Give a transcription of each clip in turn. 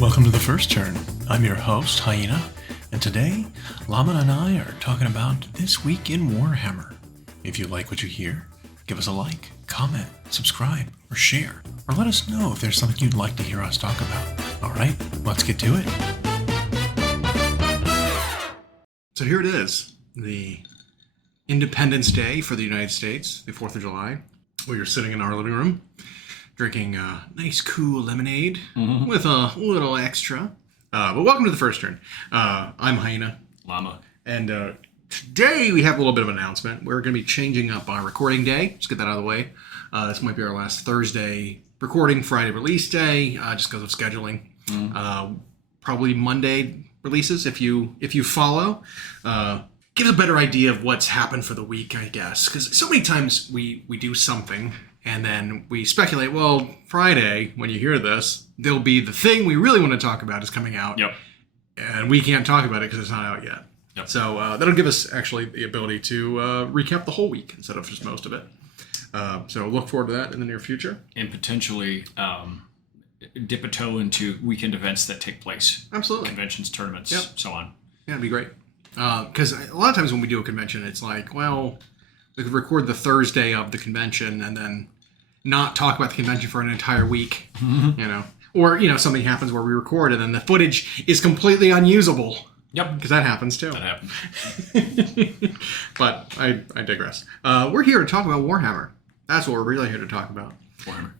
Welcome to The First Turn. I'm your host, Hyena, and today, Llama and I are talking about This Week in Warhammer. If you like what you hear, give us a like, comment, subscribe, or share, or let us know if there's something you'd like to hear us talk about. Alright, let's get to it. So here it is, the Independence Day for the United States, the 4th of July. We are sitting in our living room, drinking a nice cool lemonade with a little extra. But welcome to The First Turn. I'm Hyena. Llama. And today we have a little bit of an announcement. We're going to be changing up our recording day. Just get that out of the way. This might be our last Thursday recording, Friday release day, just because of scheduling. Probably Monday releases if you follow. Gives a better idea of what's happened for the week, I guess. Because so many times we do something and then we speculate, well, Friday, when you hear this, there'll be the thing we really want to talk about is coming out. Yep. And we can't talk about it because it's not out yet. Yep. So that'll give us actually the ability to recap the whole week instead of just most of it. So look forward to that in the near future. And potentially dip a toe into weekend events that take place. Absolutely. Conventions, tournaments, Yep. so on. Yeah, it'd be great. Because a lot of times when we do a convention, it's like, well, we could record the Thursday of the convention and then not talk about the convention for an entire week, you know. Or, something happens where we record and then the footage is completely unusable. Yep. Because that happens too. That happens. But I digress. We're here to talk about Warhammer. That's what we're really here to talk about. Warhammer.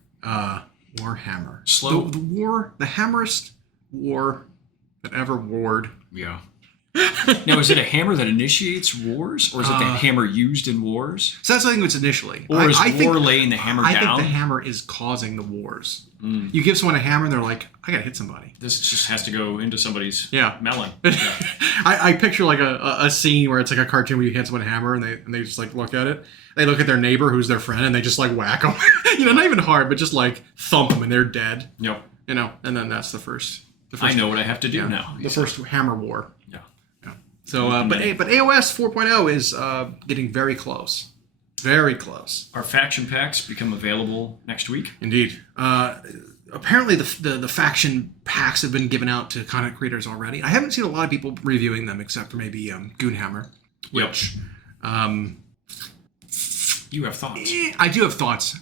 Warhammer. Slow. The war, the hammerest war that ever warred. Yeah. Now, is it a hammer that initiates wars, or is it the hammer used in wars? So that's what I think it's initially. Or is I war laying the hammer down? I think the hammer is causing the wars. You give someone a hammer and they're like, I gotta hit somebody. This just has to go into somebody's melon. Yeah. I picture like a scene where it's like a cartoon where you hand someone a hammer and they just like look at it. They look at their neighbor who's their friend and they just like whack them. Not even hard, but just like thump them and they're dead. Yep. And then that's the first. I know what I have to do now. The first hammer war. Yeah. So, but AOS 4.0 is getting very close. Very close. Our faction packs become available next week. Indeed. Apparently, the faction packs have been given out to content creators already. I haven't seen a lot of people reviewing them, except for maybe Goonhammer, which... You have thoughts. I do have thoughts.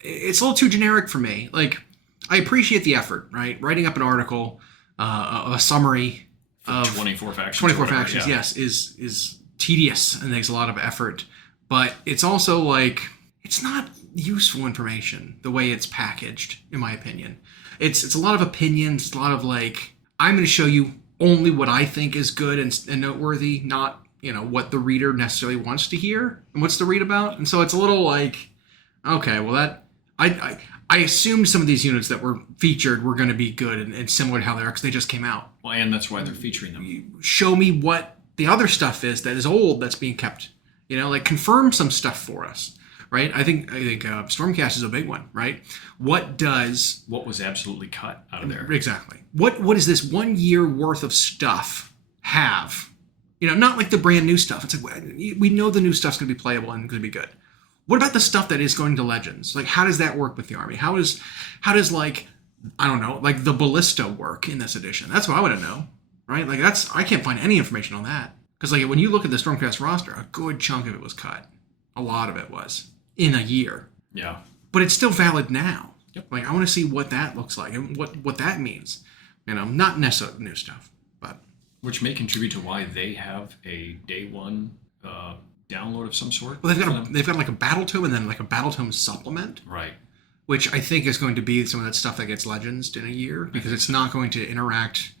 It's a little too generic for me. Like, I appreciate the effort, right? Writing up an article, a summary... of 24 factions. 24 factions, yes, is tedious and takes a lot of effort. But it's also like, it's not useful information the way it's packaged, in my opinion. It's a lot of opinions, it's a lot of like, I'm going to show you only what I think is good and noteworthy, not, what the reader necessarily wants to hear and what's to read about. And so it's a little like, okay, well that, I assumed some of these units that were featured were going to be good and similar to how they are because they just came out. Well, and that's why they're featuring them. Show me what the other stuff is that is old that's being kept. Confirm some stuff for us, right? I think Stormcast is a big one, right? What was absolutely cut out of there? Exactly. What does this 1 year worth of stuff have? Not like the brand new stuff. It's like we know the new stuff's going to be playable and going to be good. What about the stuff that is going to Legends? Like, how does that work with the army? How does like, I don't know, like the ballista work in this edition? That's what I want to know, right? Like I can't find any information on that. Because like when you look at the Stormcast roster, a good chunk of it was cut. A lot of it was in a year. Yeah. But it's still valid now. Yep. Like I want to see what that looks like and what that means. Not necessarily new stuff, but which may contribute to why they have a day one download of some sort. Well, they've got like a battle tome and then like a battle tome supplement. Right. Which I think is going to be some of that stuff that gets Legends in a year because it's not going to interact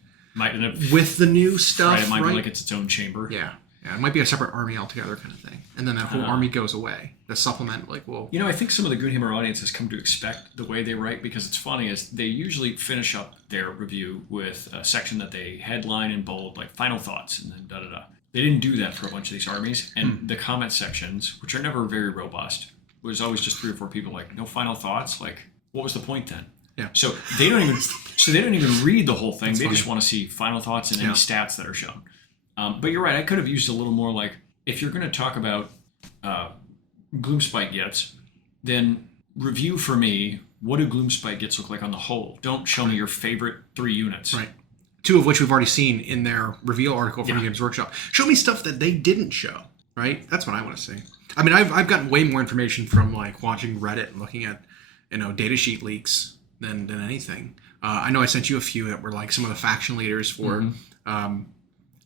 with the new stuff. Right, it might be like it's own chamber. Yeah. It might be a separate army altogether kind of thing. And then that whole army goes away. The supplement, like, well... I think some of the Goonhammer audience has come to expect the way they write because it's funny is they usually finish up their review with a section that they headline in bold, like final thoughts, and then da-da-da. They didn't do that for a bunch of these armies. And the comment sections, which are never very robust, was always just 3 or 4 people like, no final thoughts? Like, what was the point then? Yeah. So they don't even read the whole thing. That's funny. Just want to see final thoughts and any stats that are shown. But you're right. I could have used a little more like, if you're going to talk about Gloomspite Gets, then review for me what do Gloomspite gets look like on the whole? Don't show me your favorite 3 units. Right. 2 of which we've already seen in their reveal article from Games Workshop. Show me stuff that they didn't show, right? That's what I want to see. I mean, I've gotten way more information from like watching Reddit and looking at, datasheet leaks than anything. I know I sent you a few that were like some of the faction leaders for, and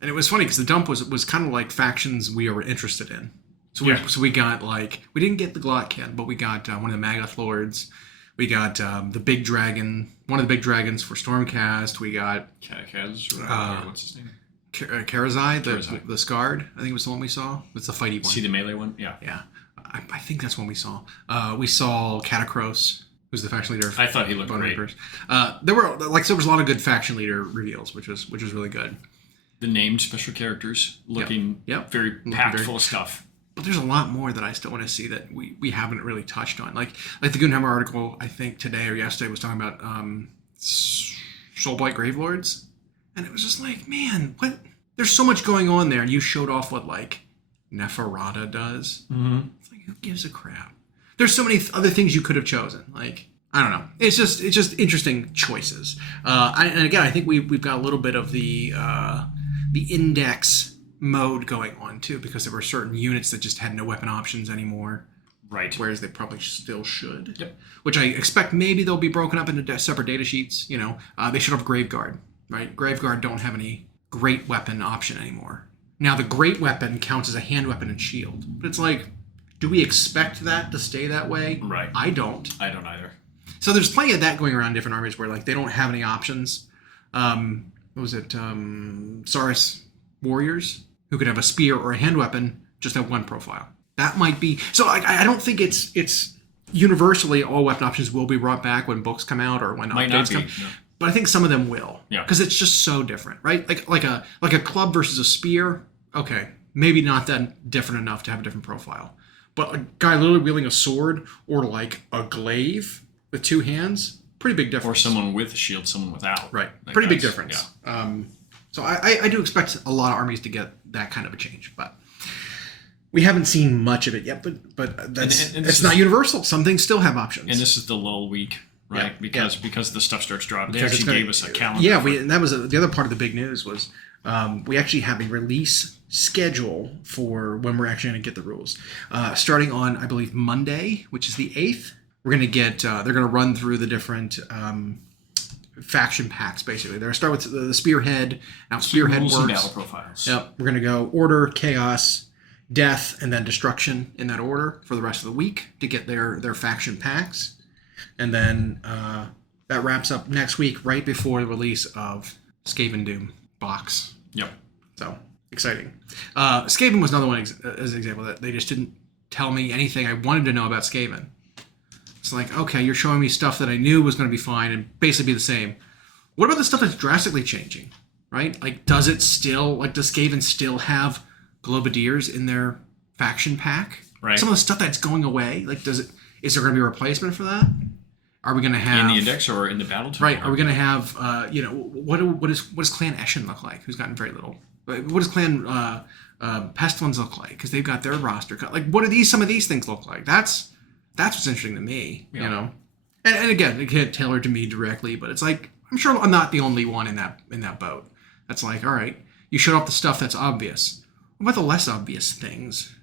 it was funny because the dump was kind of like factions we were interested in. So we got like, we didn't get the Glotkin, but we got one of the Magath Lords. We got the big dragon, one of the big dragons for Stormcast. We got what's his name? Karazai, the Scarred. I think it was the one we saw. It's the fighty one. See the melee one? Yeah. Yeah. I think that's one we saw. We saw Catacross, who's the faction leader. I thought he looked great. There was a lot of good faction leader reveals, which was really good. The named special characters looking very packed full of stuff. But there's a lot more that I still want to see that we haven't really touched on. Like the Goonhammer article, I think today or yesterday was talking about Soulblight Gravelords. And it was just like, man, what? There's so much going on there. And you showed off what like Neferata does. Mm-hmm. It's like, who gives a crap? There's so many other things you could have chosen. Like, I don't know. It's just interesting choices. And again, I think we've got a little bit of the index mode going on too, because there were certain units that just had no weapon options anymore. Right. Whereas they probably still should. Yep. Which I expect maybe they'll be broken up into separate data sheets. They should have Graveguard, right? Graveguard don't have any great weapon option anymore. Now the great weapon counts as a hand weapon and shield. But it's like, do we expect that to stay that way? Right. I don't. I don't either. So there's plenty of that going around in different armies where like they don't have any options. What was it? Saurus Warriors, who could have a spear or a hand weapon, just have one profile. That might be... So I don't think it's universally all weapon options will be brought back when books come out or when updates come. No. But I think some of them will. Yeah. Because it's just so different, right? Like a club versus a spear, okay, maybe not that different enough to have a different profile. But a guy literally wielding a sword or like a glaive with 2 hands, pretty big difference. Or someone with a shield, someone without. Right. Pretty big difference. Yeah. So I do expect a lot of armies to get that kind of a change, but we haven't seen much of it yet. But that's and it's not universal. Some things still have options. And this is the lull week, right? Yeah. Because the stuff starts dropping. They actually gave us a calendar. Yeah, and that was the other part of the big news was we actually have a release schedule for when we're actually going to get the rules. Starting on, I believe, Monday, which is the 8th. We're going to get. They're going to run through the different. Faction packs, basically. They're going to start with the Spearhead. Now, Spearhead works. And battle profiles. Yep. We're going to go Order, Chaos, Death, and then Destruction in that order for the rest of the week to get their faction packs. And then that wraps up next week, right before the release of Skaven Doom box. Yep. So, exciting. Skaven was another one as an example that they just didn't tell me anything I wanted to know about Skaven. It's like, okay, you're showing me stuff that I knew was going to be fine and basically be the same. What about the stuff that's drastically changing, right? Like, does Skaven still have Globadiers in their faction pack? Right. Some of the stuff that's going away, like, is there going to be a replacement for that? Are we going to have... In the index or in the battle tool? Right. Are we going to have, what does Clan Eshin look like, who's gotten very little? What does Clan Pestilence look like? Because they've got their roster cut. Like, what do some of these things look like? That's what's interesting to me, And again, it can't tailor to me directly, but it's like, I'm sure I'm not the only one in that boat. That's like, all right, you showed off the stuff that's obvious. What about the less obvious things?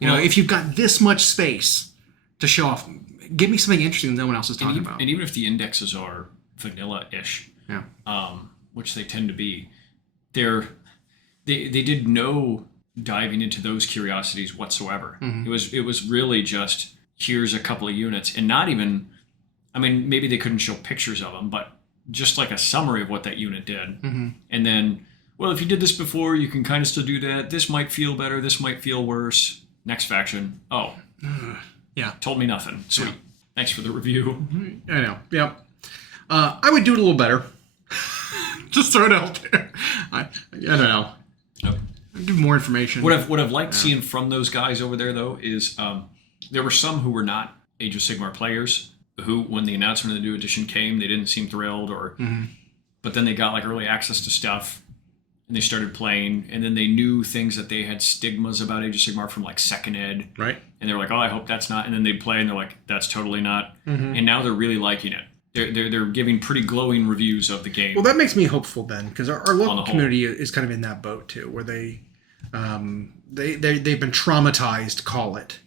If you've got this much space to show off, give me something interesting that no one else is talking about. And even if the indexes are vanilla-ish, which they tend to be, they did no diving into those curiosities whatsoever. Mm-hmm. It was really just, here's a couple of units, and not even, I mean, maybe they couldn't show pictures of them, but just like a summary of what that unit did. Mm-hmm. And then, well, if you did this before, you can kind of still do that. This might feel better. This might feel worse. Next faction. Oh. Yeah. Told me nothing. Sweet. Yeah. Thanks for the review. I know. Yep. I would do it a little better. Just throw it out there. I don't know. Nope. I'd give more information. What I've liked seeing from those guys over there, though, is... there were some who were not Age of Sigmar players who, when the announcement of the new edition came, they didn't seem thrilled, but then they got like early access to stuff and they started playing, and then they knew things that they had stigmas about Age of Sigmar from like second ed. Right. and they're like, oh, I hope that's not. And then they play and they're like, that's totally not. And now they're really liking it. They're giving pretty glowing reviews of the game. Well, that makes me hopeful then, because our local whole. community is kind of in that boat too, where they've been traumatized, call it,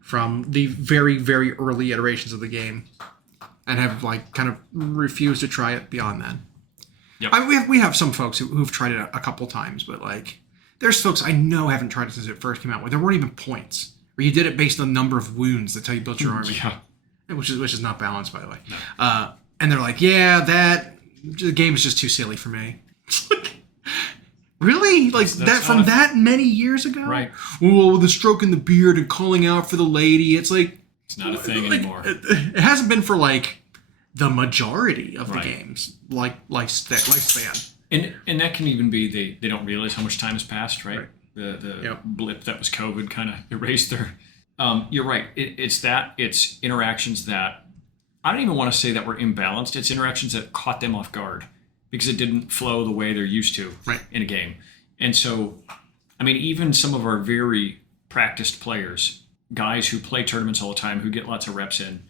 from the very, very early iterations of the game, and have like kind of refused to try it beyond then. Yep. We have some folks who've tried it a couple times, but like there's folks I know haven't tried it since it first came out, where there weren't even points, where you did it based on the number of wounds. That's how you built your army. Yeah. Which is not balanced, by the way. No. And they're like, yeah, the game is just too silly for me. Really? Like that's from that many years ago? Right. Well, the stroking the beard and calling out for the lady. It's like it's not a thing anymore. It hasn't been for like the majority of the Right. games lifespan. And that can even be they don't realize how much time has passed, right? The blip that was COVID kind of erased their. You're right. It's interactions that I don't even want to say that were imbalanced. It's interactions that caught them off guard because it didn't flow the way they're used to in a game. And so, I mean, even some of our very practiced players, guys who play tournaments all the time, who get lots of reps in,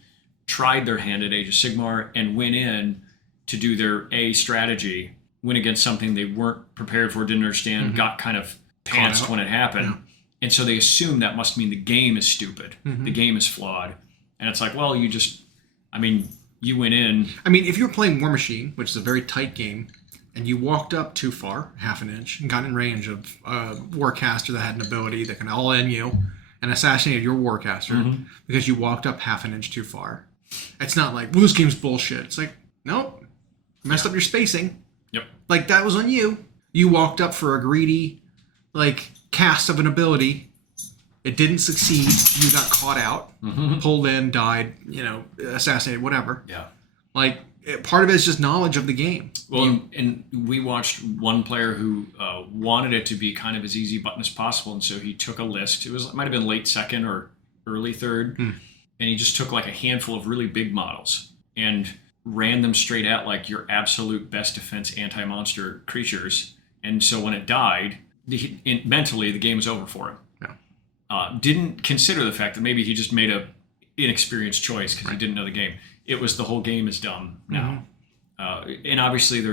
tried their hand at Age of Sigmar and went in to do their A strategy, went against something they weren't prepared for, didn't understand, got kind of pantsed when it happened. Yeah. And so they assume that must mean the game is stupid. The game is flawed. And it's like, well, you went in. I mean, if you were playing War Machine, which is a very tight game, and you walked up too far, half an inch, and got in range of a Warcaster that had an ability that can all-in you and assassinated your Warcaster because you walked up half an inch too far. It's not like, well, this game's bullshit. It's like, nope, messed up your spacing. Yep. Like, that was on you. You walked up for a greedy, like, cast of an ability. It didn't succeed. You got caught out, pulled in, died, assassinated, whatever. Yeah. Like, part of it is just knowledge of the game. Well, and we watched one player who wanted it to be kind of as easy button as possible, and so he took a list. It might have been late second or early third, and he just took like a handful of really big models and ran them straight at like your absolute best defense anti-monster creatures. And so when it died, mentally the game was over for him. Yeah. Didn't consider the fact that maybe he just made a inexperienced choice because he didn't know the game. It was the whole game is dumb now. And obviously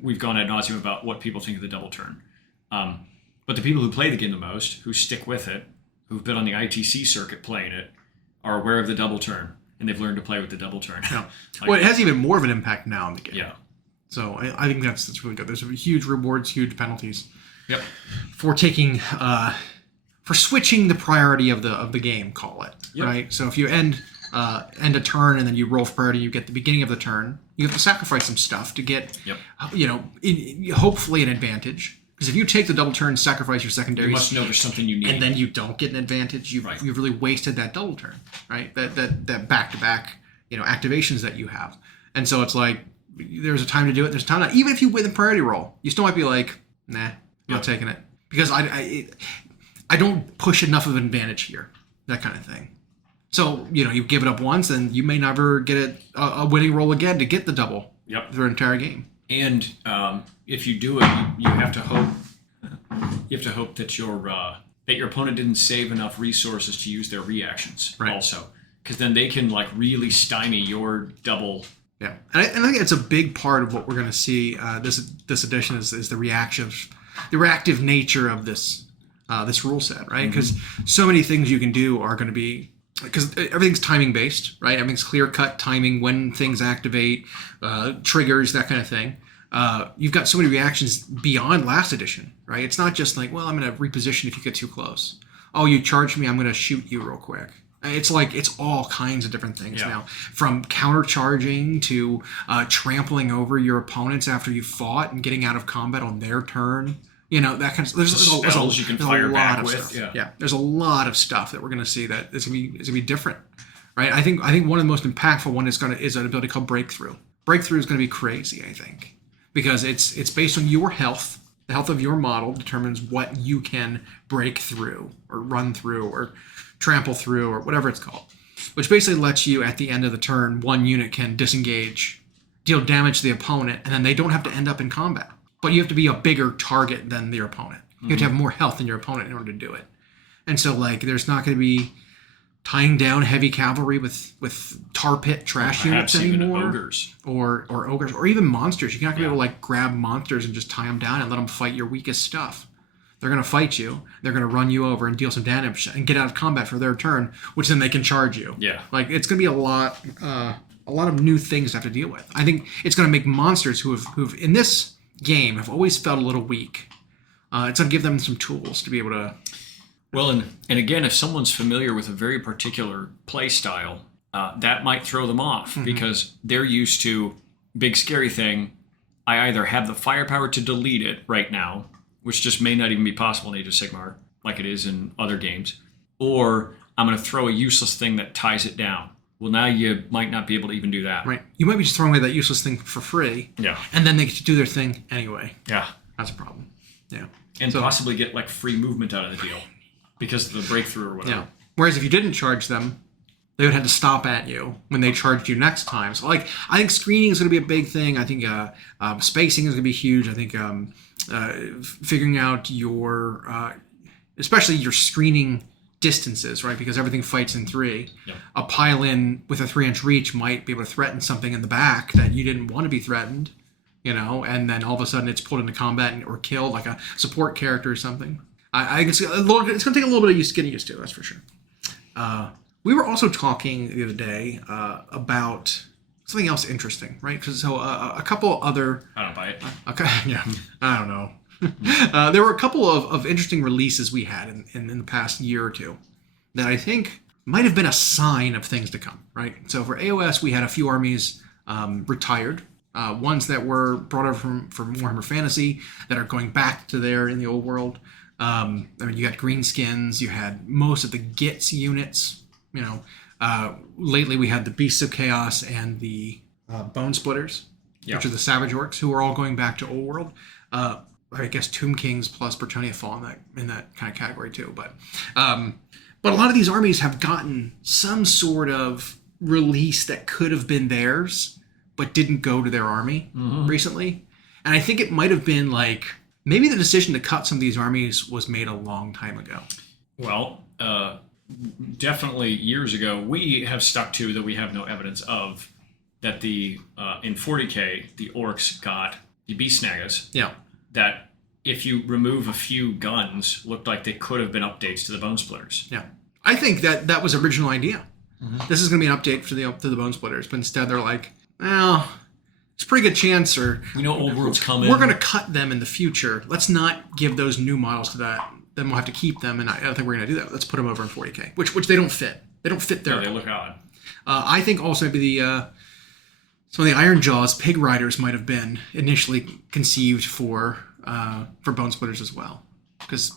we've gone ad nauseum about what people think of the double turn. But the people who play the game the most, who stick with it, who've been on the ITC circuit playing it, are aware of the double turn, and they've learned to play with the double turn. Yeah. Well, it has even more of an impact now in the game. Yeah. So I think that's really good. There's huge rewards, huge penalties. Yep. For taking, for switching the priority of the game, call it. Yep. Right. So if you end a turn and then you roll for priority, you get the beginning of the turn. You have to sacrifice some stuff to get, hopefully an advantage. Because if you take the double turn, sacrifice your secondaries, you must know there's something you need, and then you don't get an advantage. You've really wasted that double turn, right? That back to back, activations that you have. And so it's like there's a time to do it. There's a time not. Even if you win the priority roll, you still might be like, nah, I'm not taking it because I don't push enough of an advantage here. That kind of thing. So you give it up once, and you may never get a winning roll again to get the double. Yep. For an entire game. And if you do it, you have to hope. You have to hope that your opponent didn't save enough resources to use their reactions. Right. Also, because then they can really stymie your double. Yeah, and I think it's a big part of what we're going to see this edition is the reactive nature of this rule set, right? Because so many things you can do are going to be. Because everything's timing based, right? Everything's clear cut timing when things activate, triggers, that kind of thing. You've got so many reactions beyond last edition, right? It's not just like, well, I'm going to reposition if you get too close. Oh, you charged me, I'm going to shoot you real quick. It's like it's all kinds of different things now, from countercharging to trampling over your opponents after you fought and getting out of combat on their turn. That kind of there's you can fire back with. Yeah, there's a lot of stuff that we're going to see that is going to be different, right? I think one of the most impactful one is an ability called Breakthrough. Breakthrough is going to be crazy, I think, because it's based on your health. The health of your model determines what you can break through or run through or trample through or whatever it's called, which basically lets you at the end of the turn, one unit can disengage, deal damage to the opponent, and then they don't have to end up in combat. But you have to be a bigger target than your opponent. You have to have more health than your opponent in order to do it. And so, there's not going to be tying down heavy cavalry with tar pit trash units Perhaps even anymore. ogres. Or ogres, or even monsters. You're not going to be able to like grab monsters and just tie them down and let them fight your weakest stuff. They're going to fight you. They're going to run you over and deal some damage and get out of combat for their turn, which then they can charge you. Yeah. Like it's going to be a lot of new things to have to deal with. I think it's going to make monsters who've in this game have always felt a little weak. It's going to give them some tools to be able to. Well, and again, if someone's familiar with a very particular play style, that might throw them off because they're used to big scary thing. I either have the firepower to delete it right now, which just may not even be possible in Age of Sigmar, like it is in other games, or I'm going to throw a useless thing that ties it down. Well, now you might not be able to even do that. Right. You might be just throwing away that useless thing for free. Yeah. And then they get to do their thing anyway. Yeah. That's a problem. Yeah. And possibly get like free movement out of the deal because of the breakthrough or whatever. Yeah. Whereas if you didn't charge them, they would have to stop at you when they charged you next time. So, like, I think screening is going to be a big thing. I think spacing is going to be huge. I think figuring out your, especially your screening distances, right? Because everything fights in 3. Yeah. A pile-in with a 3-inch reach might be able to threaten something in the back that you didn't want to be threatened, and then all of a sudden it's pulled into combat or killed, like a support character or something. I think it's going to take a little bit of getting used to, that's for sure. We were also talking the other day about something else interesting, right? Because a couple other... I don't buy it. Okay, yeah, I don't know. There were a couple of interesting releases we had in the past year or two that I think might have been a sign of things to come, right? So for AOS, we had a few armies retired, ones that were brought over from Warhammer Fantasy that are going back to there in the old world. I mean, you got Greenskins, you had most of the Gits units, lately we had the Beasts of Chaos and the Bonesplittaz, which are the Savage Orcs, who are all going back to old world. I guess Tomb Kings plus Bretonnia fall in that kind of category too. But a lot of these armies have gotten some sort of release that could have been theirs, but didn't go to their army recently. And I think it might have been like, maybe the decision to cut some of these armies was made a long time ago. Well, definitely years ago, we have stuck to that we have no evidence of that in 40K, the Orcs got the Beast Snagas. Yeah. That if you remove a few guns, looked like they could have been updates to the Bonesplittaz. Yeah. I think that was the original idea. This is going to be an update to the Bonesplittaz, but instead they're like, well, it's a pretty good chance, or old world's coming. We're going to cut them in the future. Let's not give those new models to that. Then we'll have to keep them, and I don't think we're going to do that. Let's put them over in 40K, which they don't fit. They don't fit there. No, they look odd. I think also maybe some of the Iron Jaws Pig Riders might have been initially conceived for Bonesplittaz as well, because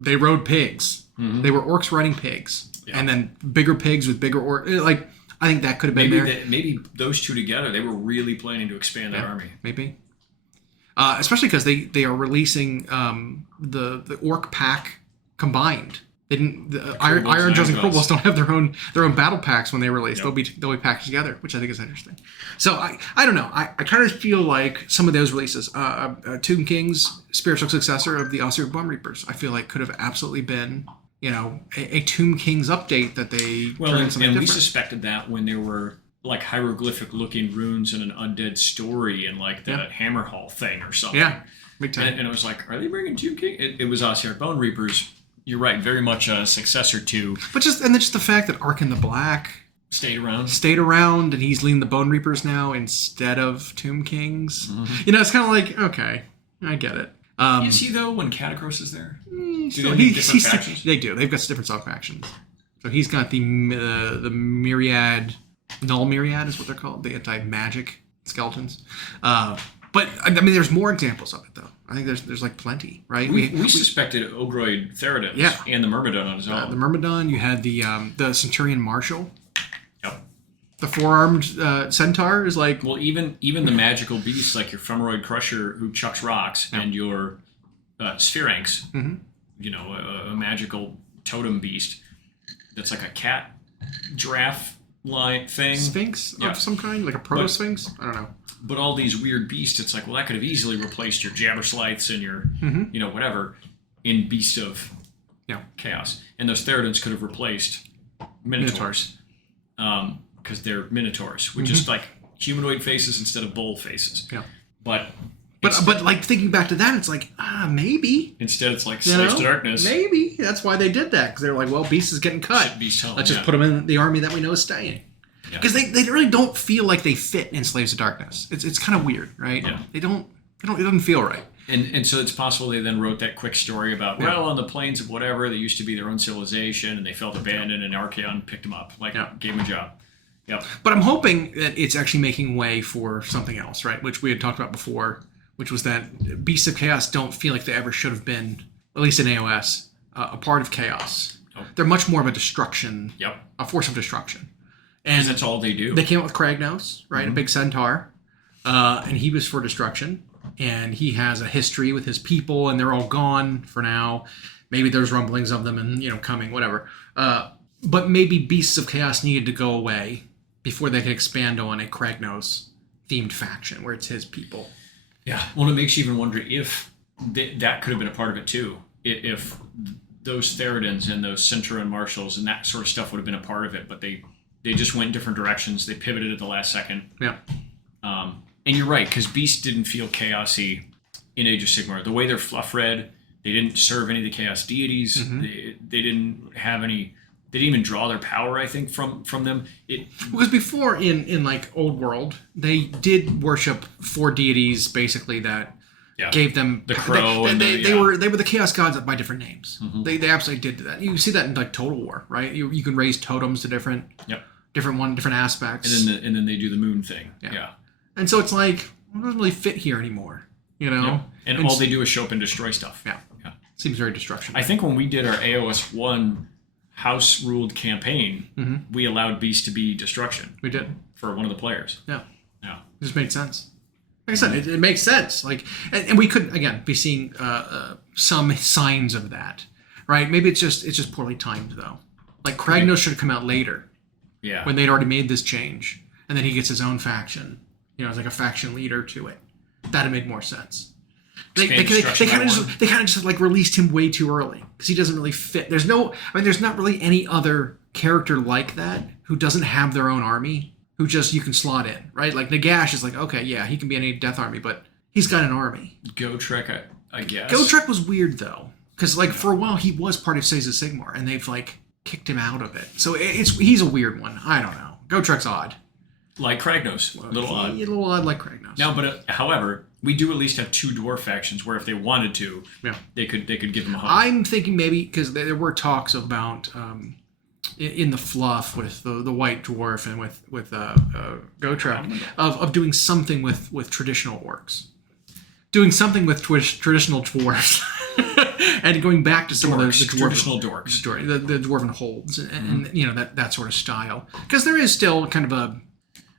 they rode pigs. They were orcs riding pigs, and then bigger pigs with bigger orcs. Like, I think that could have been maybe those two together, they were really planning to expand that army. Maybe. Especially because they are releasing the orc pack combined. They didn't. The Iron Jaws and Kobolds don't have their own battle packs when they release. They'll be packaged together, which I think is interesting. So I don't know. I kind of feel like some of those releases, Tomb Kings, spiritual successor of the Ossir Bone Reapers, I feel like could have absolutely been a Tomb Kings update that they turned into something different. We suspected that when there were like hieroglyphic looking runes in an undead story and like that Hammer Hall thing or something. Yeah, big time. And I was like, are they bringing Tomb King? It was Ossir Bone Reapers. You're right, very much a successor to. But just the fact that Ark in the Black stayed around, and he's leading the Bone Reapers now instead of Tomb Kings. It's kind of like, okay, I get it. Is he though when Catacross is there? Factions? They do. They've got different sub factions. So he's got the Myriad, Null Myriad is what they're called, the anti-magic skeletons. But I mean, there's more examples of it though. I think there's like plenty, right? We suspected Ogroid Theridens and the Myrmidon on his own. The Myrmidon, you had the Centurion Marshal. Yep. The four-armed centaur is like... Well, even the magical beasts like your Femeroid Crusher who chucks rocks and your Spheranx, a magical totem beast that's like a cat giraffe line thing. Sphinx of some kind? Like a proto-sphinx? I don't know. But all these weird beasts, it's like, well, that could have easily replaced your Jabberslights and your, whatever, in Beast of Chaos. And those Theridens could have replaced Minotaurs. Because they're Minotaurs, with just like humanoid faces instead of bull faces. Yeah. But like thinking back to that, it's like, maybe. Instead, it's like Slaves to Darkness. Maybe. That's why they did that. Because they're like, well, Beast is getting cut. Let's just put him in the army that we know is staying. Because they really don't feel like they fit in Slaves to Darkness. It's kind of weird, right? Yeah. It doesn't feel right. And so it's possible they then wrote that quick story about, well, on the plains of whatever, they used to be their own civilization, and they felt abandoned, and Archaon picked them up, gave them a job. Yep. But I'm hoping that it's actually making way for something else, right? Which we had talked about before, which was that Beasts of Chaos don't feel like they ever should have been, at least in AOS, a part of Chaos. Oh. They're much more of a destruction, a force of destruction. And that's all they do. They came out with Kragnos, right? A big centaur. And he was for destruction. And he has a history with his people, and they're all gone for now. Maybe there's rumblings of them and, coming, whatever. But maybe Beasts of Chaos needed to go away before they could expand on a Kragnos-themed faction where it's his people. Yeah. Well, it makes you even wonder if that could have been a part of it, too. If those Theridans and those Centauran Marshals and that sort of stuff would have been a part of it, but they just went in different directions. They pivoted at the last second. Yeah. And you're right, because Beast didn't feel chaosy in Age of Sigmar. The way they're fluff-read, they didn't serve any of the Chaos deities. They didn't have any... They didn't even draw their power, I think, from them. Because before, in like Old World, they did worship 4 deities, basically, that gave them... The Crow they were the Chaos Gods by different names. They absolutely did that. You see that in like Total War, right? You can raise totems to different aspects. And then they do the moon thing. Yeah. And so it's like, it doesn't really fit here anymore, Yep. And all they do is show up and destroy stuff. Yeah. Seems very destruction. I think when we did our AOS 1 house-ruled campaign, we allowed Beast to be destruction. We did. For one of the players. Yeah. It just made sense. Like I said, it makes sense. Like, and we could, again, be seeing some signs of that, right? Maybe it's just poorly timed, though. Like, Kragnos should have come out later. Yeah. When they'd already made this change. And then he gets his own faction. It's like a faction leader to it. That'd make more sense. They kind of just like released him way too early because he doesn't really fit. There's not really any other character like that who doesn't have their own army who just you can slot in, right? Like Nagash is like, okay, yeah, he can be in any Death Army, but he's got an army. Gotrek, I guess. Gotrek was weird though because like for a while he was part of Age of Sigmar and they've like kicked him out of it. So he's a weird one. I don't know. Gotrek's odd. Like Kragnos. A little odd. A little odd like Kragnos. Now, but however, we do at least have 2 dwarf factions where if they wanted to, they could give them a hug. I'm thinking maybe, because there were talks about, in the fluff with the white dwarf and with Gotrek, of doing something with traditional orcs. Doing something with traditional dwarves. And going back to some of the traditional dorks. The dwarven holds and that sort of style. Because there is still kind of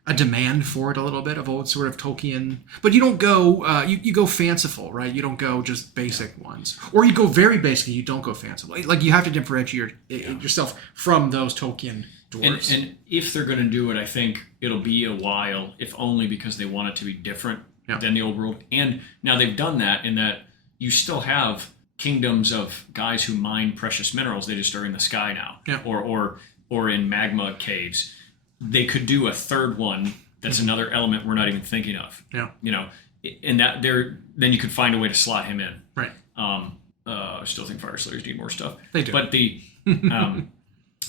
a demand for it a little bit of old sort of Tolkien, but you don't go you go fanciful, right? You don't go just basic ones, or you go very basic and you don't go fanciful. Like you have to differentiate yourself from those Tolkien dwarves. And if they're going to do it, I think it'll be a while, if only because they want it to be different than the old world. And now they've done that in that you still have kingdoms of guys who mine precious minerals. They just are in the sky now, or in magma caves. They could do a third one that's another element we're not even thinking of. Yeah. And that then you could find a way to slot him in. Right. I still think Fire Slayers need more stuff. They do. But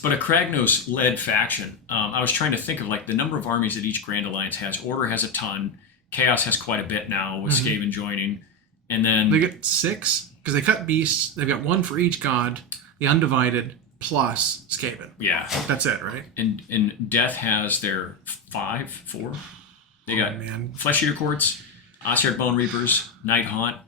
but a Kragnos-led faction, I was trying to think of like the number of armies that each Grand Alliance has. Order has a ton. Chaos has quite a bit now with Skaven joining. And then they get 6 because they cut beasts. They've got 1 for each god. The Undivided. Plus Skaven. Yeah. That's it, right? And Death has their 4. They got Flesh Eater Courts, Ossiarch Bone Reapers, Night Haunt,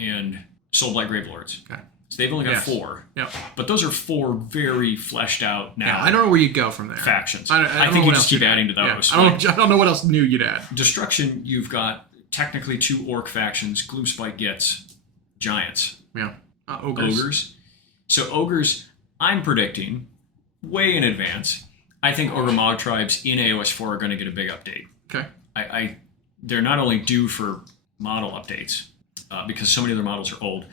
and Soulblight Gravelords. Okay. So they've only got 4. Yeah. But those are 4 very fleshed out now. Yeah, I don't know where you go from there. Factions. I think you just keep adding to those. Yeah. I don't know what else new you'd add. Destruction, you've got technically 2 orc factions. Gloomspite gets giants. Yeah. Ogres. So ogres... I'm predicting, way in advance, I think Orgrimmar tribes in AOS 4 are going to get a big update. Okay. They're not only due for model updates, because so many of their models are old,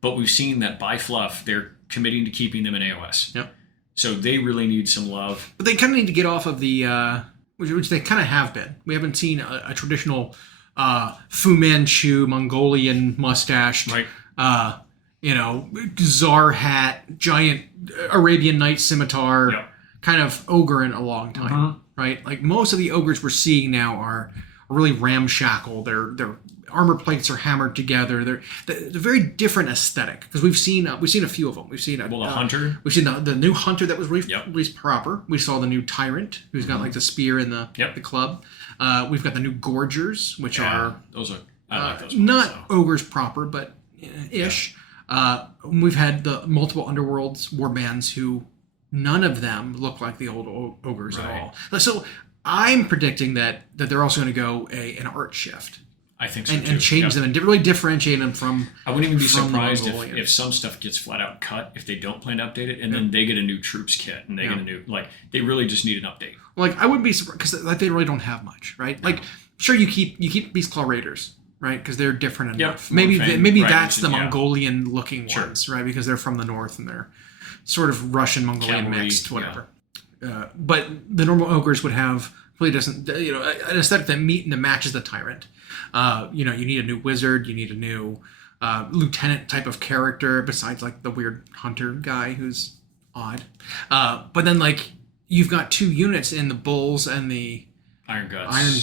but we've seen that by fluff, they're committing to keeping them in AOS. Yep. So they really need some love. But they kind of need to get off of the, which they kind of have been. We haven't seen a traditional Fu Manchu Mongolian mustache, Right. czar hat, giant Arabian Night scimitar, Yep. kind of ogre in a long time, right? Like most of the ogres we're seeing now are really ramshackle. Their armor plates are hammered together. They're very different aesthetic because we've seen a few of them. We've seen the hunter. We've seen the new hunter that was Yep. released proper. We saw the new tyrant who's got like the spear and the club. We've got the new gorgers, which are those are I like those ones, not so. ogres proper, but ish. We've had the multiple underworlds warbands who none of them look like the old ogres at all. So I'm predicting that they're also going to go an art shift. I think so and, too. And change them and really differentiate them from. I wouldn't even be surprised Mongolian. if some stuff gets flat out cut if they don't plan to update it, and then they get a new troops kit and they get a new they really just need an update. Like I wouldn't be surprised because they really don't have much, right? Like sure you keep Beastclaw Raiders, right? Because they're different enough. Maybe that's the Mongolian looking ones, right? Because they're from the north and they're sort of Russian Mongolian mixed, whatever. But the normal ogres would have really doesn't an aesthetic that matches the tyrant. You need a new wizard, you need a new lieutenant type of character besides like the weird hunter guy who's odd. But then like you've got two units in the bulls and the Iron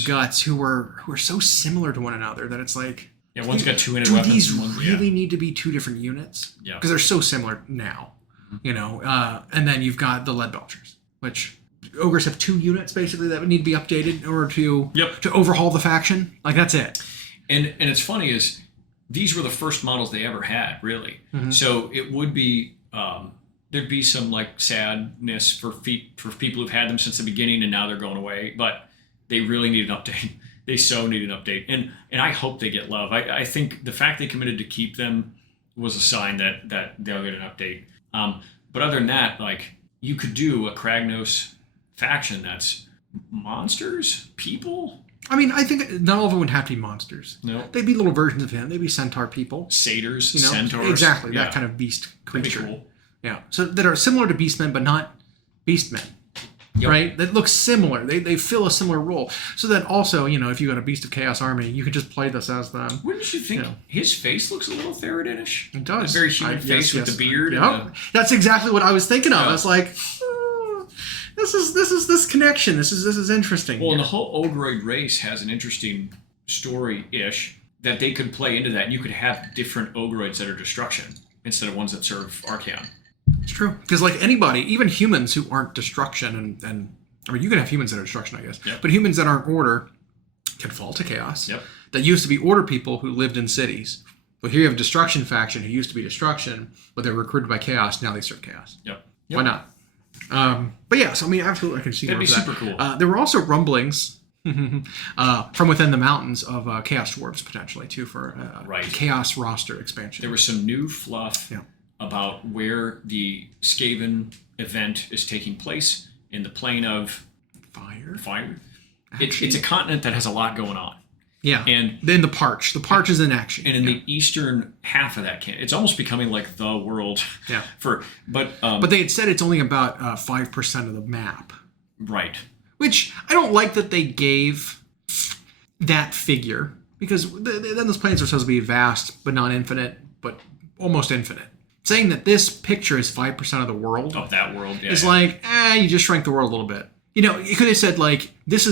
Guts who are so similar to one another that it's like one's got two-handed do weapons. These really need to be two different units? Yeah, because they're so similar now. And then you've got the lead belchers, which ogres have two units basically that would need to be updated in order to overhaul the faction. Like that's it. And it's funny is these were the first models they ever had, really. So it would be there'd be some like sadness for people who've had them since the beginning and now they're going away, but they really need an update. They so need an update, and I hope they get love. I think the fact they committed to keep them was a sign that they'll get an update. But other than that, like you could do a Kragnos faction that's monsters, people. I mean, I think not all of them would have to be monsters. No, they'd be little versions of him. They'd be centaur people, satyrs, centaurs, exactly that kind of beast creature. That'd be cool. Yeah, so that are similar to beastmen, but not beastmen. Right? That look similar. They fill a similar role. So that also, if you got a Beast of Chaos army, you could just play this as them. Wouldn't you think his face looks a little Theridin-ish? It does. A very human face with the beard. Yep. That's exactly what I was thinking of. I was like, this is this connection. This is interesting. Well, and the whole Ogroid race has an interesting story-ish that they could play into that. And you could have different Ogroids that are destruction instead of ones that serve Archaon. It's true. Because like anybody, even humans who aren't destruction and I mean, you can have humans that are destruction, I guess. Yep. But humans that aren't order can fall to chaos. Yep. That used to be order people who lived in cities. But here you have a destruction faction who used to be destruction, but they're recruited by chaos. Now they serve chaos. Yep. Why not? But yeah, so I mean, absolutely, I can see that'd be super cool. There were also rumblings from within the mountains of chaos dwarves potentially too for chaos roster expansion. There was some new fluff. Yeah. About where the Skaven event is taking place in the plane of fire. It's a continent that has a lot going on. Yeah, and then the Parch is in action, and in the eastern half of that it's almost becoming like the world. Yeah. But they had said it's only about 5% of the map. Right. Which I don't like that they gave that figure because then those planes are supposed to be vast but not infinite, but almost infinite. Saying that this picture is 5% of the world of that world is like, you just shrank the world a little bit. You could have said like this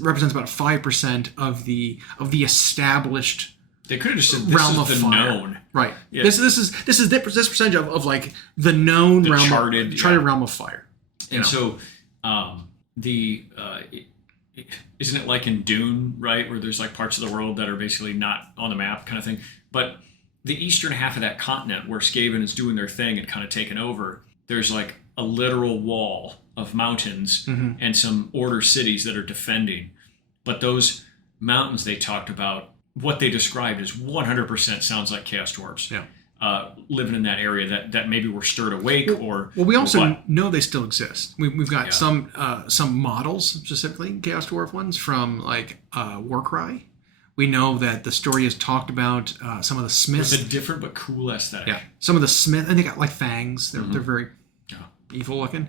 represents about 5% of the established. They could have just said this is the fire. Known, right? Yeah. This is this percentage of like the known realm, charted realm of fire. And so, isn't it like in Dune, right, where there's like parts of the world that are basically not on the map, kind of thing, but the eastern half of that continent where Skaven is doing their thing and kind of taking over, there's like a literal wall of mountains and some order cities that are defending. But those mountains they talked about, what they described as 100% sounds like Chaos Dwarves. Yeah. Living in that area that maybe were stirred awake or... Well, we also know they still exist. We've got some models, specifically Chaos Dwarf ones, from like Warcry. We know that the story has talked about some of the smiths. With a different but cool aesthetic. Yeah. Some of the smith, and they got like fangs. They're very evil looking.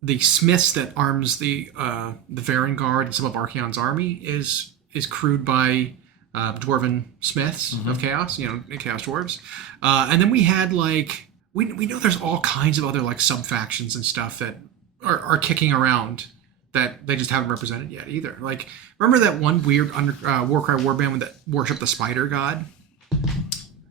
The smiths that arms the Varen Guard and some of Archaon's army is crewed by dwarven smiths of chaos, chaos dwarves. And then we had like we know there's all kinds of other like sub factions and stuff that are kicking around that they just haven't represented yet either. Like, remember that one weird Warcry warband that worshipped the spider god?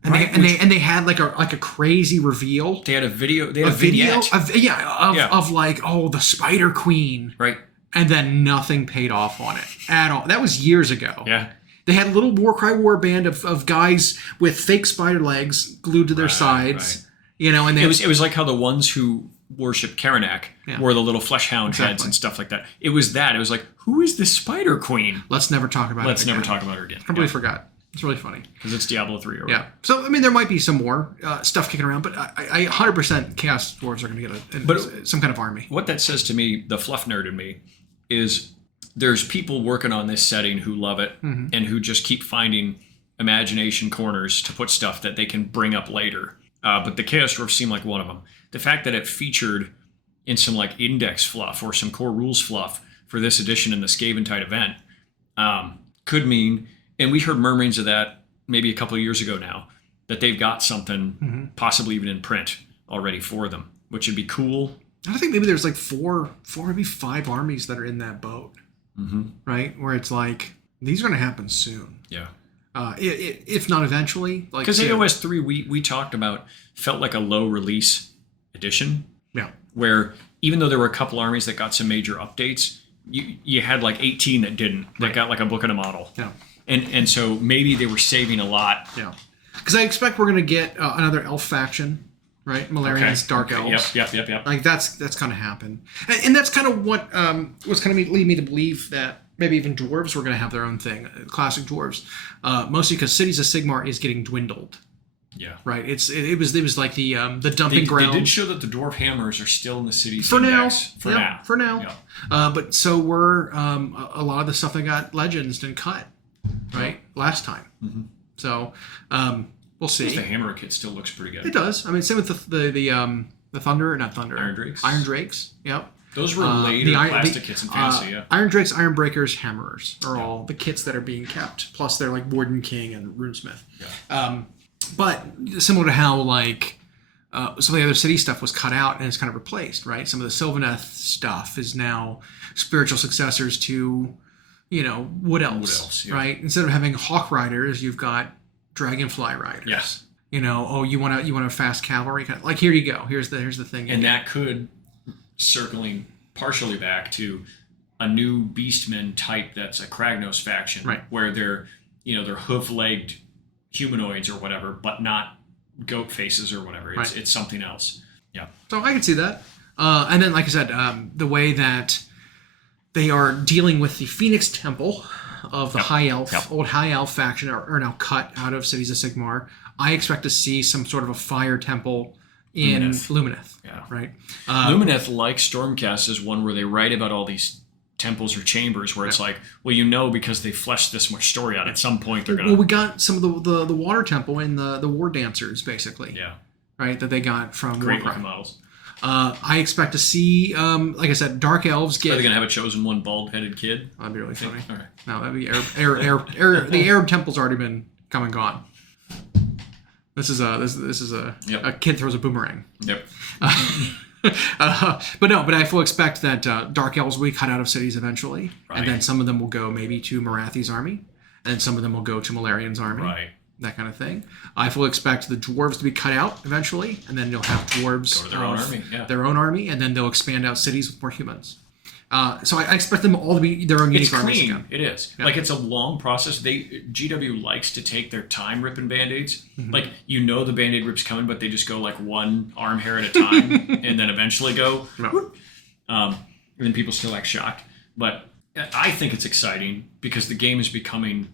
And they had like a crazy reveal. They had a video. They had a vignette. Of like, oh, the Spider Queen. Right. And then nothing paid off on it at all. That was years ago. Yeah. They had a little Warcry warband of guys with fake spider legs glued to their sides. Right. And it was like how the ones who worship Karanak wore the little flesh hound heads and stuff like that. It was that. It was like, who is this Spider Queen? Let's never talk about it again. Let's never talk about her again. Completely forgot. It's really funny. Because it's Diablo 3 or yeah. So, I mean, there might be some more stuff kicking around, but I 100% Chaos Dwarves are going to get some kind of army. What that says to me, the fluff nerd in me, is there's people working on this setting who love it and who just keep finding imagination corners to put stuff that they can bring up later. But the Chaos Dwarves seem like one of them. The fact that it featured in some like index fluff or some core rules fluff for this edition in the Skaventide event could mean... And we heard murmurings of that maybe a couple of years ago now, that they've got something possibly even in print already for them, which would be cool. I think maybe there's like four, maybe 5 armies that are in that boat, right? Where it's like, these are going to happen soon. Yeah. If not eventually. Because AOS 3, we talked about, felt like a low release edition. Yeah. Where even though there were a couple armies that got some major updates, you had like 18 that didn't. That got like a book and a model. Yeah. And so maybe they were saving a lot. Yeah. Because I expect we're going to get another elf faction, right? Malarian's Dark Elves. Yep. Like that's going to happen. And that's kind of what was kind of lead me to believe that maybe even dwarves were going to have their own thing, classic dwarves. Mostly because Cities of Sigmar is getting dwindled. Yeah. Right. It was like the dumping ground. They did show that the dwarf hammers are still in the city's for index. now. For now. Yeah. But so were a lot of the stuff that got legends and cut. Right, last time. So we'll see. The hammer kit still looks pretty good. It does. I mean, same with the Thunder, not Thunder. Iron Drakes. Yep. Yep. Those were later plastic kits in Fantasy. Yeah. Iron Drakes, Iron Breakers, Hammerers are all the kits that are being kept. Plus, they're like Warden King and Runesmith. Yeah. But similar to how like some of the other city stuff was cut out and it's kind of replaced. Right. Some of the Sylvaneth stuff is now spiritual successors to. Wood elves, right? Instead of having Hawk Riders, you've got Dragonfly Riders. Yes. You want a fast cavalry. Like, here you go. Here's the thing. And that could, circling partially back to a new Beastmen type that's a Kragnos faction, right? Where they're hoof-legged humanoids or whatever, but not goat faces or whatever. It's something else. Yeah. So I can see that. And then, like I said, the way that they are dealing with the Phoenix Temple of the High Elf, old High Elf faction are now cut out of Cities of Sigmar. I expect to see some sort of a fire temple in Lumineth. Yeah. Right. Lumineth, like Stormcast, is one where they write about all these temples or chambers where it's like, well, because they fleshed this much story out. At some point, they're gonna. Well, we got some of the water temple in the War Dancers, basically. Yeah. Right, that they got from great Warcry. models. I expect to see, like I said, Dark Elves get... Are they going to have a chosen one bald-headed kid? That'd be really funny. All right. No, that'd be the Arab temple's already been come and gone. This is a kid throws a boomerang. Yep. But I fully expect that Dark Elves will be cut out of cities eventually, and then some of them will go maybe to Marathi's army, and some of them will go to Malarian's army. Right. That kind of thing. I fully expect the dwarves to be cut out eventually, and then you'll have dwarves go to their own army. Yeah. Their own army, and then they'll expand out cities with more humans. So I expect them all to be their own unique armies again. It is. Yeah. Like, it's a long process. GW likes to take their time ripping Band-Aids. Like, the Band-Aid rip's coming, but they just go like one arm hair at a time, and then eventually go. No. And then people still act shocked. But I think it's exciting because the game is becoming.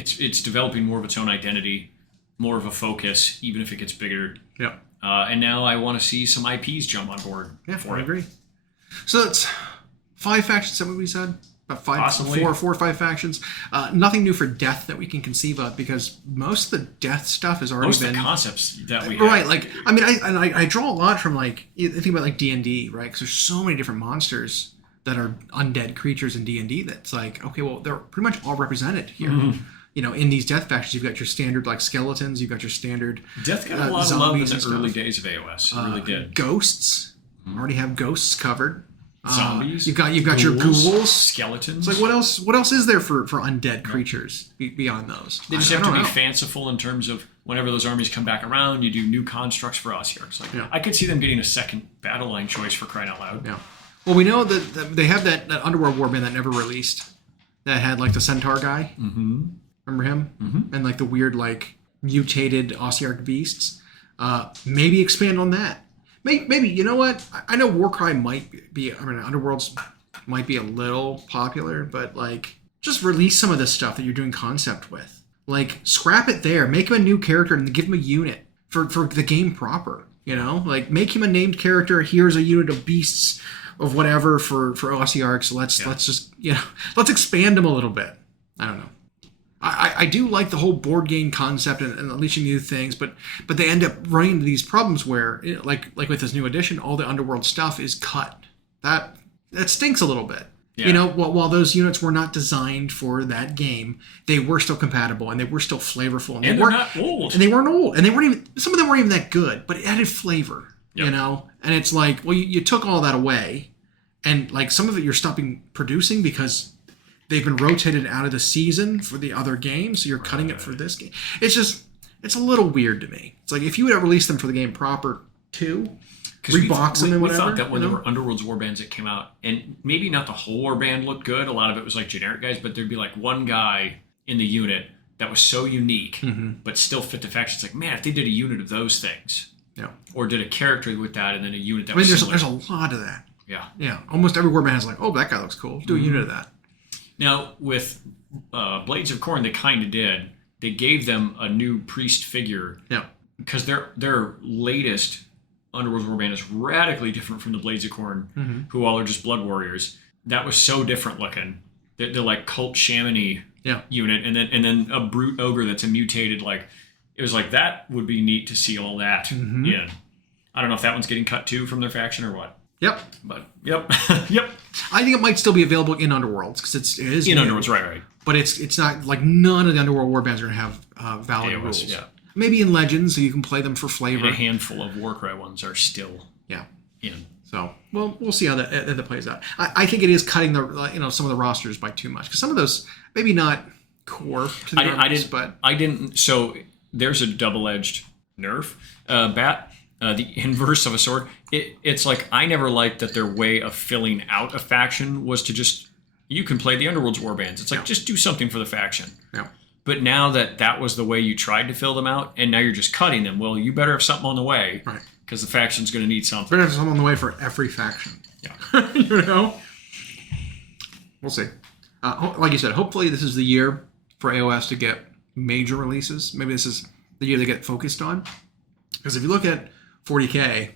It's developing more of its own identity, more of a focus, even if it gets bigger. Yeah. And now I want to see some IPs jump on board. Yeah, I agree. So that's 5 factions. Is that what we said? about Possibly. four or five factions. Nothing new for death that we can conceive of, because most of the death stuff has already Most been of the concepts that we right. have. Like, I mean, I draw a lot from, like, you think about like D&D, right? Because there's so many different monsters that are undead creatures in D&D that's like, okay, well, they're pretty much all represented here. You know, in these death factions, you've got your standard like skeletons, you've got your standard Death got a lot of love in zombies the and early stuff. days of AOS. It really did. Ghosts already have ghosts covered. Zombies. You've got your ghouls. Skeletons. It's like, what else is there for undead creatures beyond those? They just I have to don't be know. fanciful in terms of whenever those armies come back around, you do new constructs for Ossiarchs. Like, Yeah. I could see them getting a second battle line choice for crying out loud. Yeah. Well, we know that they have that Underworld Warband that never released, that had like the centaur guy. Mm-hmm. Remember him? Mm-hmm. And like the weird like mutated Ossiarch beasts. Maybe expand on that. Maybe, you know what? I know Warcry might be, I mean, Underworlds might be a little popular, but like, just release some of this stuff that you're doing concept with. Like, scrap it there. Make him a new character and give him a unit for the game proper. You know? Like, make him a named character. Here's a unit of beasts of whatever for Ossiarchs. Let's just, you know, let's expand them a little bit. I don't know. I do like the whole board game concept and unleashing new things, but they end up running into these problems where, like with this new edition, all the Underworld stuff is cut. That stinks a little bit. Yeah. You know, while those units were not designed for that game, they were still compatible and they were still flavorful. And they're not old. And they weren't old. And they weren't even, some of them weren't even that good, but it added flavor, you know? And it's like, well, you took all that away, and like some of it you're stopping producing because they've been rotated out of the season for the other game, so you're cutting it for this game. It's a little weird to me. It's like, if you would have released them for the game proper too, rebox them and whatever. We thought that when there were Underworld's warbands that came out, and maybe not the whole warband looked good, a lot of it was like generic guys, but there'd be like one guy in the unit that was so unique, but still fit the faction. It's like, man, if they did a unit of those things, or did a character with that, and then a unit that was similar. There's a lot of that. Yeah. Almost every warband has like, oh, that guy looks cool. Do a unit of that. Now, with Blades of Khorne, they kind of did. They gave them a new priest figure. Yeah. Because their latest Underworld Warband is radically different from the Blades of Khorne, who all are just blood warriors. That was so different looking. They're like cult shamany unit, and then a brute ogre that's a mutated, like, it was like, that would be neat to see all that in. I don't know if that one's getting cut too from their faction or what. Yep. But yep. I think it might still be available in Underworlds because it is in new, Underworlds, right. But it's not like none of the Underworld warbands are going to have valid AOS, rules. yeah. Maybe in Legends, so you can play them for flavor. And a handful of Warcry ones are still in. So, well, we'll see how that plays out. I think it is cutting the some of the rosters by too much, because some of those maybe not core to the armies, I didn't. So there's a double-edged nerf bat. The inverse of a sword. It's like, I never liked that their way of filling out a faction was to just, you can play the Underworld's warbands. It's like, just do something for the faction. Yeah. But now that was the way you tried to fill them out, and now you're just cutting them. Well, you better have something on the way, right? Because the faction's going to need something. Better have something on the way for every faction. Yeah. You know. We'll see. Like you said, hopefully this is the year for AOS to get major releases. Maybe this is the year they get focused on. Because if you look at 40K,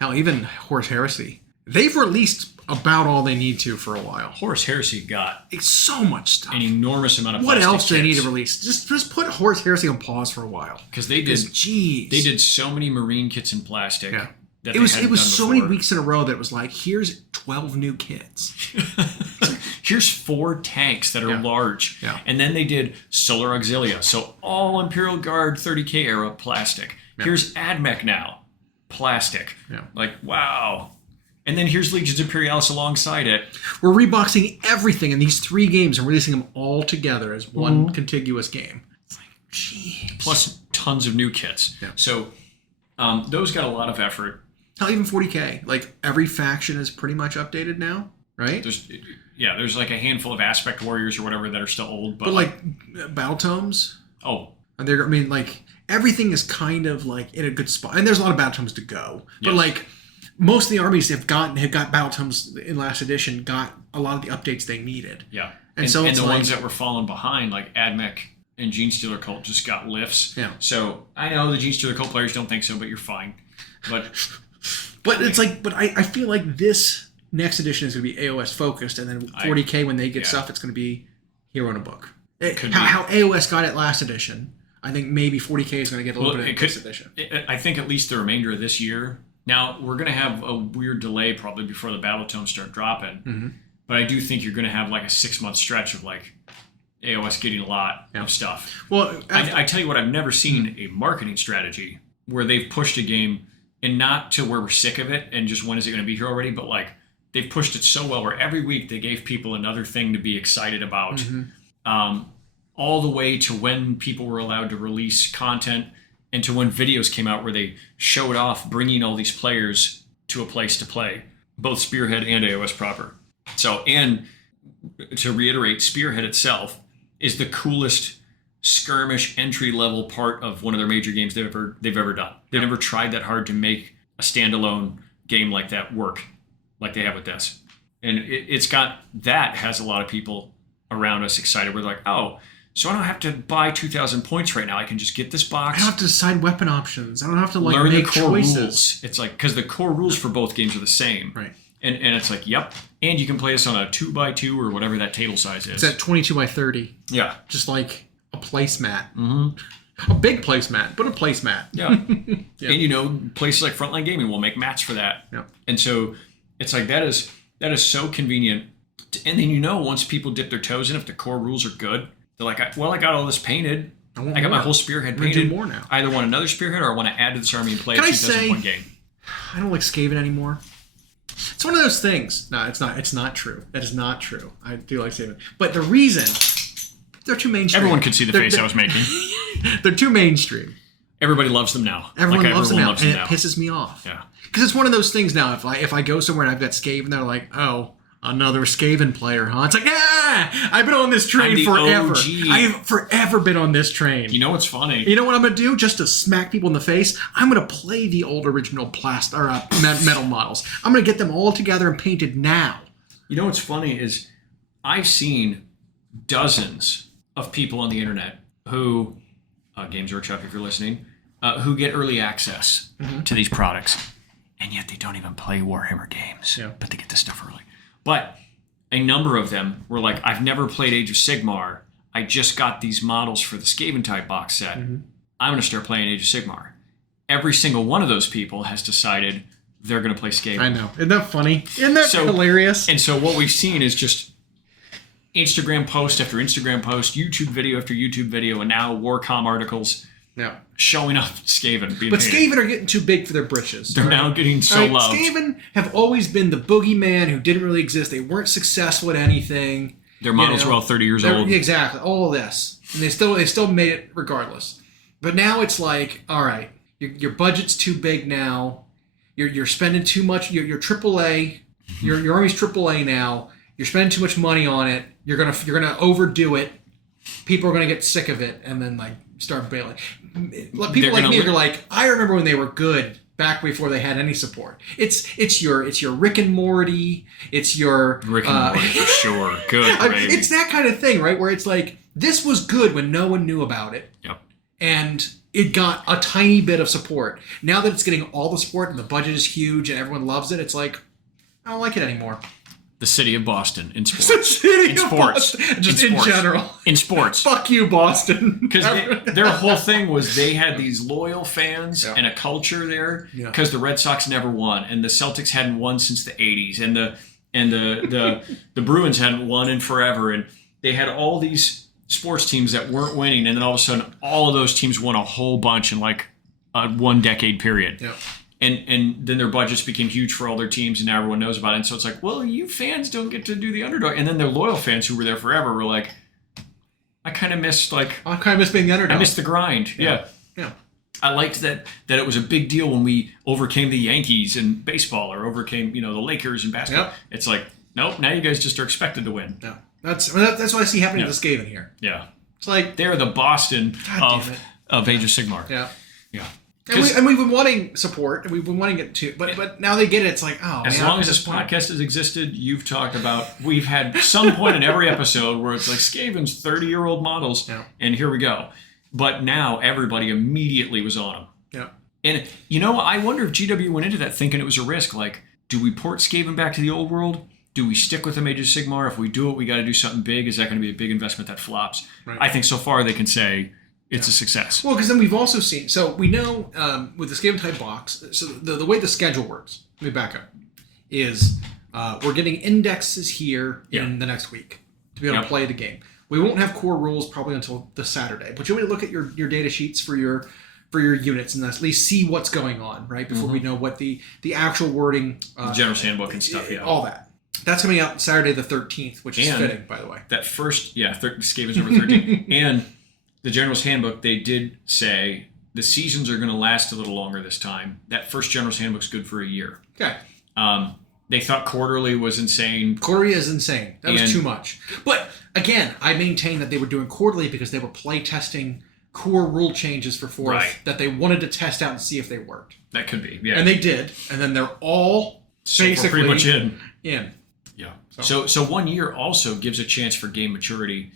hell, even Horus Heresy, they've released about all they need to for a while. Horus Heresy got it's so much stuff. An enormous amount of what plastic else do they need kits. to release? Just put Horus Heresy on pause for a while. Because they did so many marine kits in plastic. Yeah. That it was done so before. many weeks in a row that it was like, here's 12 new kits. Here's 4 tanks that are large. Yeah. And then they did Solar Auxilia. So all Imperial Guard 30K era plastic. Yeah. Here's AdMech now. Plastic. Yeah. Like, wow. And then here's Legions Imperialis alongside it. We're reboxing everything in these 3 games and releasing them all together as one contiguous game. It's like, jeez. Plus tons of new kits. Yeah. So those got a lot of effort. Hell, even 40K. Like, every faction is pretty much updated now, right? There's like a handful of Aspect Warriors or whatever that are still old. But like, Battle Tomes? Oh. Everything is kind of like in a good spot. And there's a lot of Battle Tomes to go. But like, most of the armies have got Battle Tomes in last edition, got a lot of the updates they needed. Yeah. And so and it's the like, ones that were falling behind, like AdMech and Genestealer Cult, just got lifts. Yeah. So I know the Genestealer Cult players don't think so, but you're fine. But it's like, but I feel like this next edition is going to be AOS focused, and then 40K when they get stuff, it's going to be hero in a book. How AOS got it last edition, I think maybe 40K is going to get a little bit of this edition. I think at least the remainder of this year. Now, we're going to have a weird delay probably before the battle tomes start dropping, but I do think you're going to have like a 6-month stretch of like AOS getting a lot of stuff. Well, I tell you what, I've never seen a marketing strategy where they've pushed a game, and not to where we're sick of it and just when is it going to be here already, but like they've pushed it so well where every week they gave people another thing to be excited about. All the way to when people were allowed to release content and to when videos came out where they showed off bringing all these players to a place to play, both Spearhead and AOS proper. So, and to reiterate, Spearhead itself is the coolest skirmish entry-level part of one of their major games they've ever done. They never tried that hard to make a standalone game like that work like they have with this. And it's got, that has a lot of people around us excited. We're like, oh, so I don't have to buy 2,000 points right now. I can just get this box. I don't have to decide weapon options. I don't have to like learn make the core choices. rules. It's like, because the core rules for both games are the same. Right. And it's like, yep. And you can play this on a 2x2 or whatever that table size is. It's at 22x30. Yeah. Just like a placemat. A big placemat, but a placemat. Yeah. And places like Frontline Gaming will make mats for that. Yeah. And so it's like that is so convenient. And then once people dip their toes in, if the core rules are good, they're like, well, I got all this painted. I got my whole Spearhead painted. Do more now. I either want another Spearhead or I want to add to this army and play a 2,000 point game. I don't like Skaven anymore. It's one of those things. No, it's not. It's not true. That is not true. I do like Skaven. But the reason, they're too mainstream. Everyone could see the face I was making. They're too mainstream. Everybody loves them now. Everyone loves them now. And it pisses me off. Yeah. Because it's one of those things now. If I go somewhere and I've got Skaven, they're like, oh, another Skaven player, huh? It's like, I've been on this train forever. OG. I've forever been on this train. You know what's funny? You know what I'm going to do? Just to smack people in the face, I'm going to play the old original metal models. I'm going to get them all together and painted now. You know what's funny is I've seen dozens of people on the internet who, Games Workshop if you're listening, who get early access to these products, and yet they don't even play Warhammer games, but they get this stuff early. But a number of them were like, I've never played Age of Sigmar. I just got these models for the Skaven type box set. I'm going to start playing Age of Sigmar. Every single one of those people has decided they're going to play Skaven. I know. Isn't that funny? Isn't that hilarious? And so what we've seen is just Instagram post after Instagram post, YouTube video after YouTube video, and now Warcom articles showing up Skaven. But Skaven are getting too big for their britches. They're now getting so loved. Skaven have always been the boogeyman who didn't really exist. They weren't successful at anything. Their models were all 30 years old. Exactly. All of this. And they still made it regardless. But now it's like, all right, your budget's too big now. You're spending too much. You're AAA. Your army's AAA now. You're spending too much money on it. You're gonna overdo it. People are gonna get sick of it, and then like start bailing. People like me are like, I remember when they were good back before they had any support. It's your Rick and Morty. It's your Rick and Morty for sure. Good. It's that kind of thing, right? Where it's like this was good when no one knew about it. Yep. And it got a tiny bit of support. Now that it's getting all the support and the budget is huge and everyone loves it, it's like I don't like it anymore. The city of Boston in sports. The city of Boston. Just in general. In sports. Fuck you, Boston. Because their whole thing was they had these loyal fans and a culture there because the Red Sox never won and the Celtics hadn't won since the 80s and the Bruins hadn't won in forever and they had all these sports teams that weren't winning and then all of a sudden all of those teams won a whole bunch in like a 1 decade period. Yeah. And then their budgets became huge for all their teams, and now everyone knows about it. And so it's like, well, you fans don't get to do the underdog. And then their loyal fans who were there forever were like, I kind of missed being the underdog. I missed the grind. Yeah. I liked that it was a big deal when we overcame the Yankees in baseball or overcame the Lakers in basketball. Yep. It's like, nope, now you guys just are expected to win. Yeah. That's what I see happening to Skaven here. Yeah. It's like they're the Boston of Age of Sigmar. Yeah. Yeah. And we've been wanting support, and we've been wanting it too. But now they get it. It's like, as long as this podcast has existed, you've talked about. We've had some point in every episode where it's like Skaven's 30-year-old models, and here we go. But now everybody immediately was on them. Yeah. And I wonder if GW went into that thinking it was a risk. Like, do we port Skaven back to the old world? Do we stick with the Age of Sigmar? If we do it, we got to do something big. Is that going to be a big investment that flops? Right. I think so far they can say it's a success. Well, because then we've also seen, so we know with the Skaven type box, so the way the schedule works, let me back up, is we're getting indexes here in the next week to be able to play the game. We won't have core rules probably until the Saturday, but you want to look at your data sheets for your units and at least see what's going on, right? Before we know what the actual wording, the General's Handbook and stuff, all that. That's coming out Saturday the 13th, which is fitting, by the way. That first, Skaven's number 13. And the General's Handbook, they did say the seasons are going to last a little longer this time. That first General's Handbook's good for a year. Okay. They thought quarterly was insane. Quarterly is insane. That was too much. But again, I maintain that they were doing quarterly because they were play testing core rule changes for 4th that they wanted to test out and see if they worked. That could be, yeah. And they did. And then they're all basically pretty much in. Yeah. So 1 year also gives a chance for game maturity.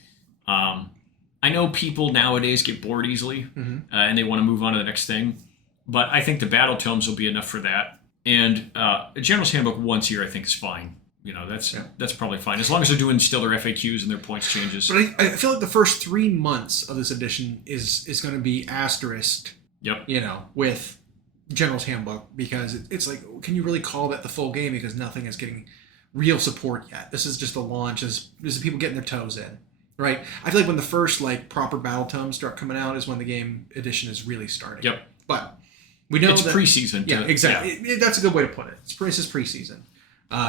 I know people nowadays get bored easily and they want to move on to the next thing. But I think the battle tomes will be enough for that. And a General's Handbook once a year I think is fine. That's probably fine. As long as they're doing still their FAQs and their points changes. But I feel like the first 3 months of this edition is going to be asterisked, with General's Handbook, because it's like, can you really call that the full game because nothing is getting real support yet? This is just a launch. This is people getting their toes in, right? I feel like when the first proper battle tomes start coming out is when the game edition is really starting. Yep. But we know it's preseason. Yeah, exactly. Yeah. That's a good way to put it. This is preseason.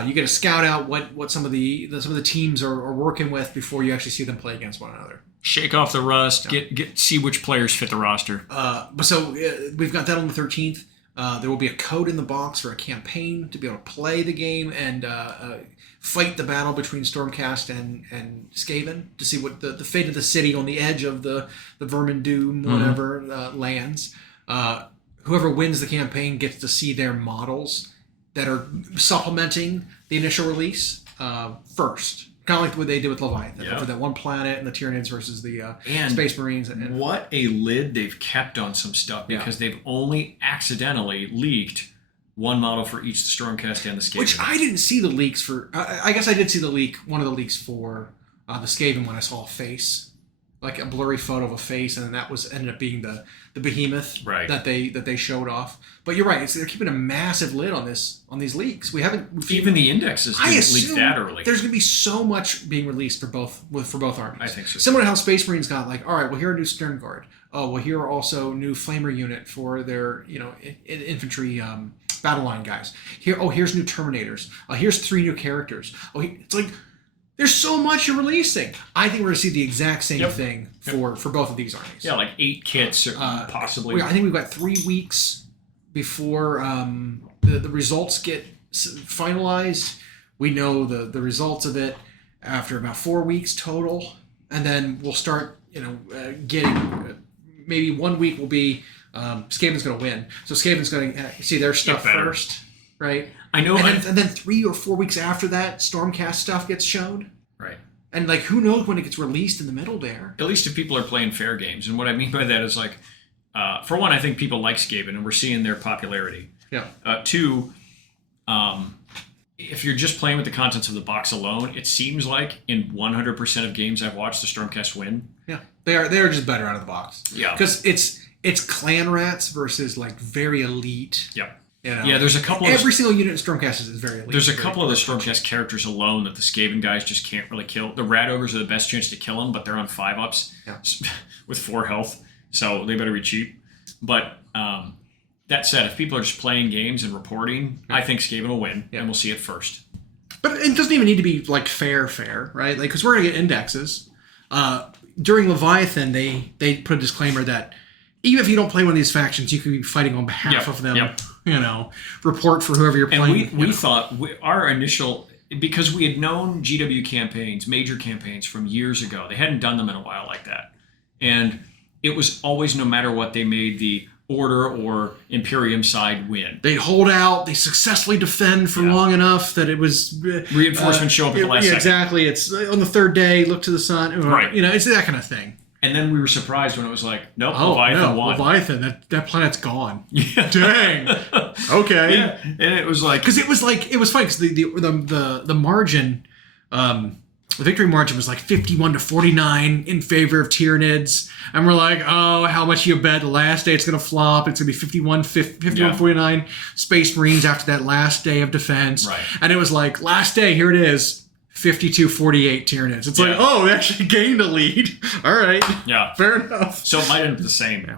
You get to scout out what some of the teams are working with before you actually see them play against one another. Shake off the rust. See which players fit the roster. We've got that on the 13th. There will be a code in the box for a campaign to be able to play the game and fight the battle between Stormcast and Skaven to see what the fate of the city on the edge of the Vermin Doom lands. Whoever wins the campaign gets to see their models that are supplementing the initial release first. Kind of like what they did with Leviathan. For that one planet and the Tyranids versus the Space Marines. And what a lid they've kept on some stuff because they've only accidentally leaked one model for each the Stormcast and the Skaven. Which I didn't see the leaks for. I guess I did see one of the leaks for the Skaven when I saw a face. Like a blurry photo of a face, and then that ended up being the behemoth that they showed off. But you're right; they're keeping a massive lid on these leaks. Even the indexes didn't leak that early. There's going to be so much being released for both armies. I think so. Similar to how Space Marines got all right, well here are new Stern Guard. Oh, well here are also new Flamer unit for their infantry battle line guys. Here's new Terminators. Here's 3 new characters. It's like. There's so much you're releasing. I think we're going to see the exact same thing for both of these armies. Yeah, like 8 kits possibly. I think we've got 3 weeks before the results get finalized. We know the results of it after about 4 weeks total. And then we'll start getting maybe 1 week will be Skaven's going to win. So Skaven's going to see their stuff first. Right? I know. And then 3 or 4 weeks after that, Stormcast stuff gets shown. Right. And who knows when it gets released in the middle there. At least if people are playing fair games. And what I mean by that is for one, I think people like Skaven and we're seeing their popularity. Yeah. 2, if you're just playing with the contents of the box alone, it seems like in 100% of games I've watched the Stormcast win. Yeah. They are just better out of the box. Yeah. Because it's clan rats versus very elite. Yep. Yeah, there's a couple. Every single unit in Stormcast is very elite. There's a couple of the Stormcast characters alone that the Skaven guys just can't really kill. The Rat Ogres are the best chance to kill them, but they're on 5-ups with 4 health, so they better be cheap. But that said, if people are just playing games and reporting, I think Skaven will win, and we'll see it first. But it doesn't even need to be fair, right? Because we're gonna get indexes. During Leviathan, they put a disclaimer that even if you don't play one of these factions, you could be fighting on behalf of them. Yep. Report for whoever you're playing. And we thought our initial, because we had known GW campaigns, major campaigns from years ago. They hadn't done them in a while like that. And it was always, no matter what, they made the Order or Imperium side win. They hold out. They successfully defend for long enough that it was... Reinforcements show up at the last second. Exactly. It's on the 3rd day, look to the sun. Right. It's that kind of thing. And then we were surprised when it was nope, Leviathan won. Leviathan, that planet's gone. Yeah. Dang. Okay. Yeah, and it was like because it was funny because the margin, the victory margin was like 51-49 in favor of Tyranids, and we're like, oh, how much you bet the last day it's gonna flop? It's gonna be 51-49 Space Marines after that last day of defense, right? And it was like last day, here it is, 52-48 Tyranids. It's like, oh, they actually gained a lead. All right, yeah, fair enough. So it might end up the same,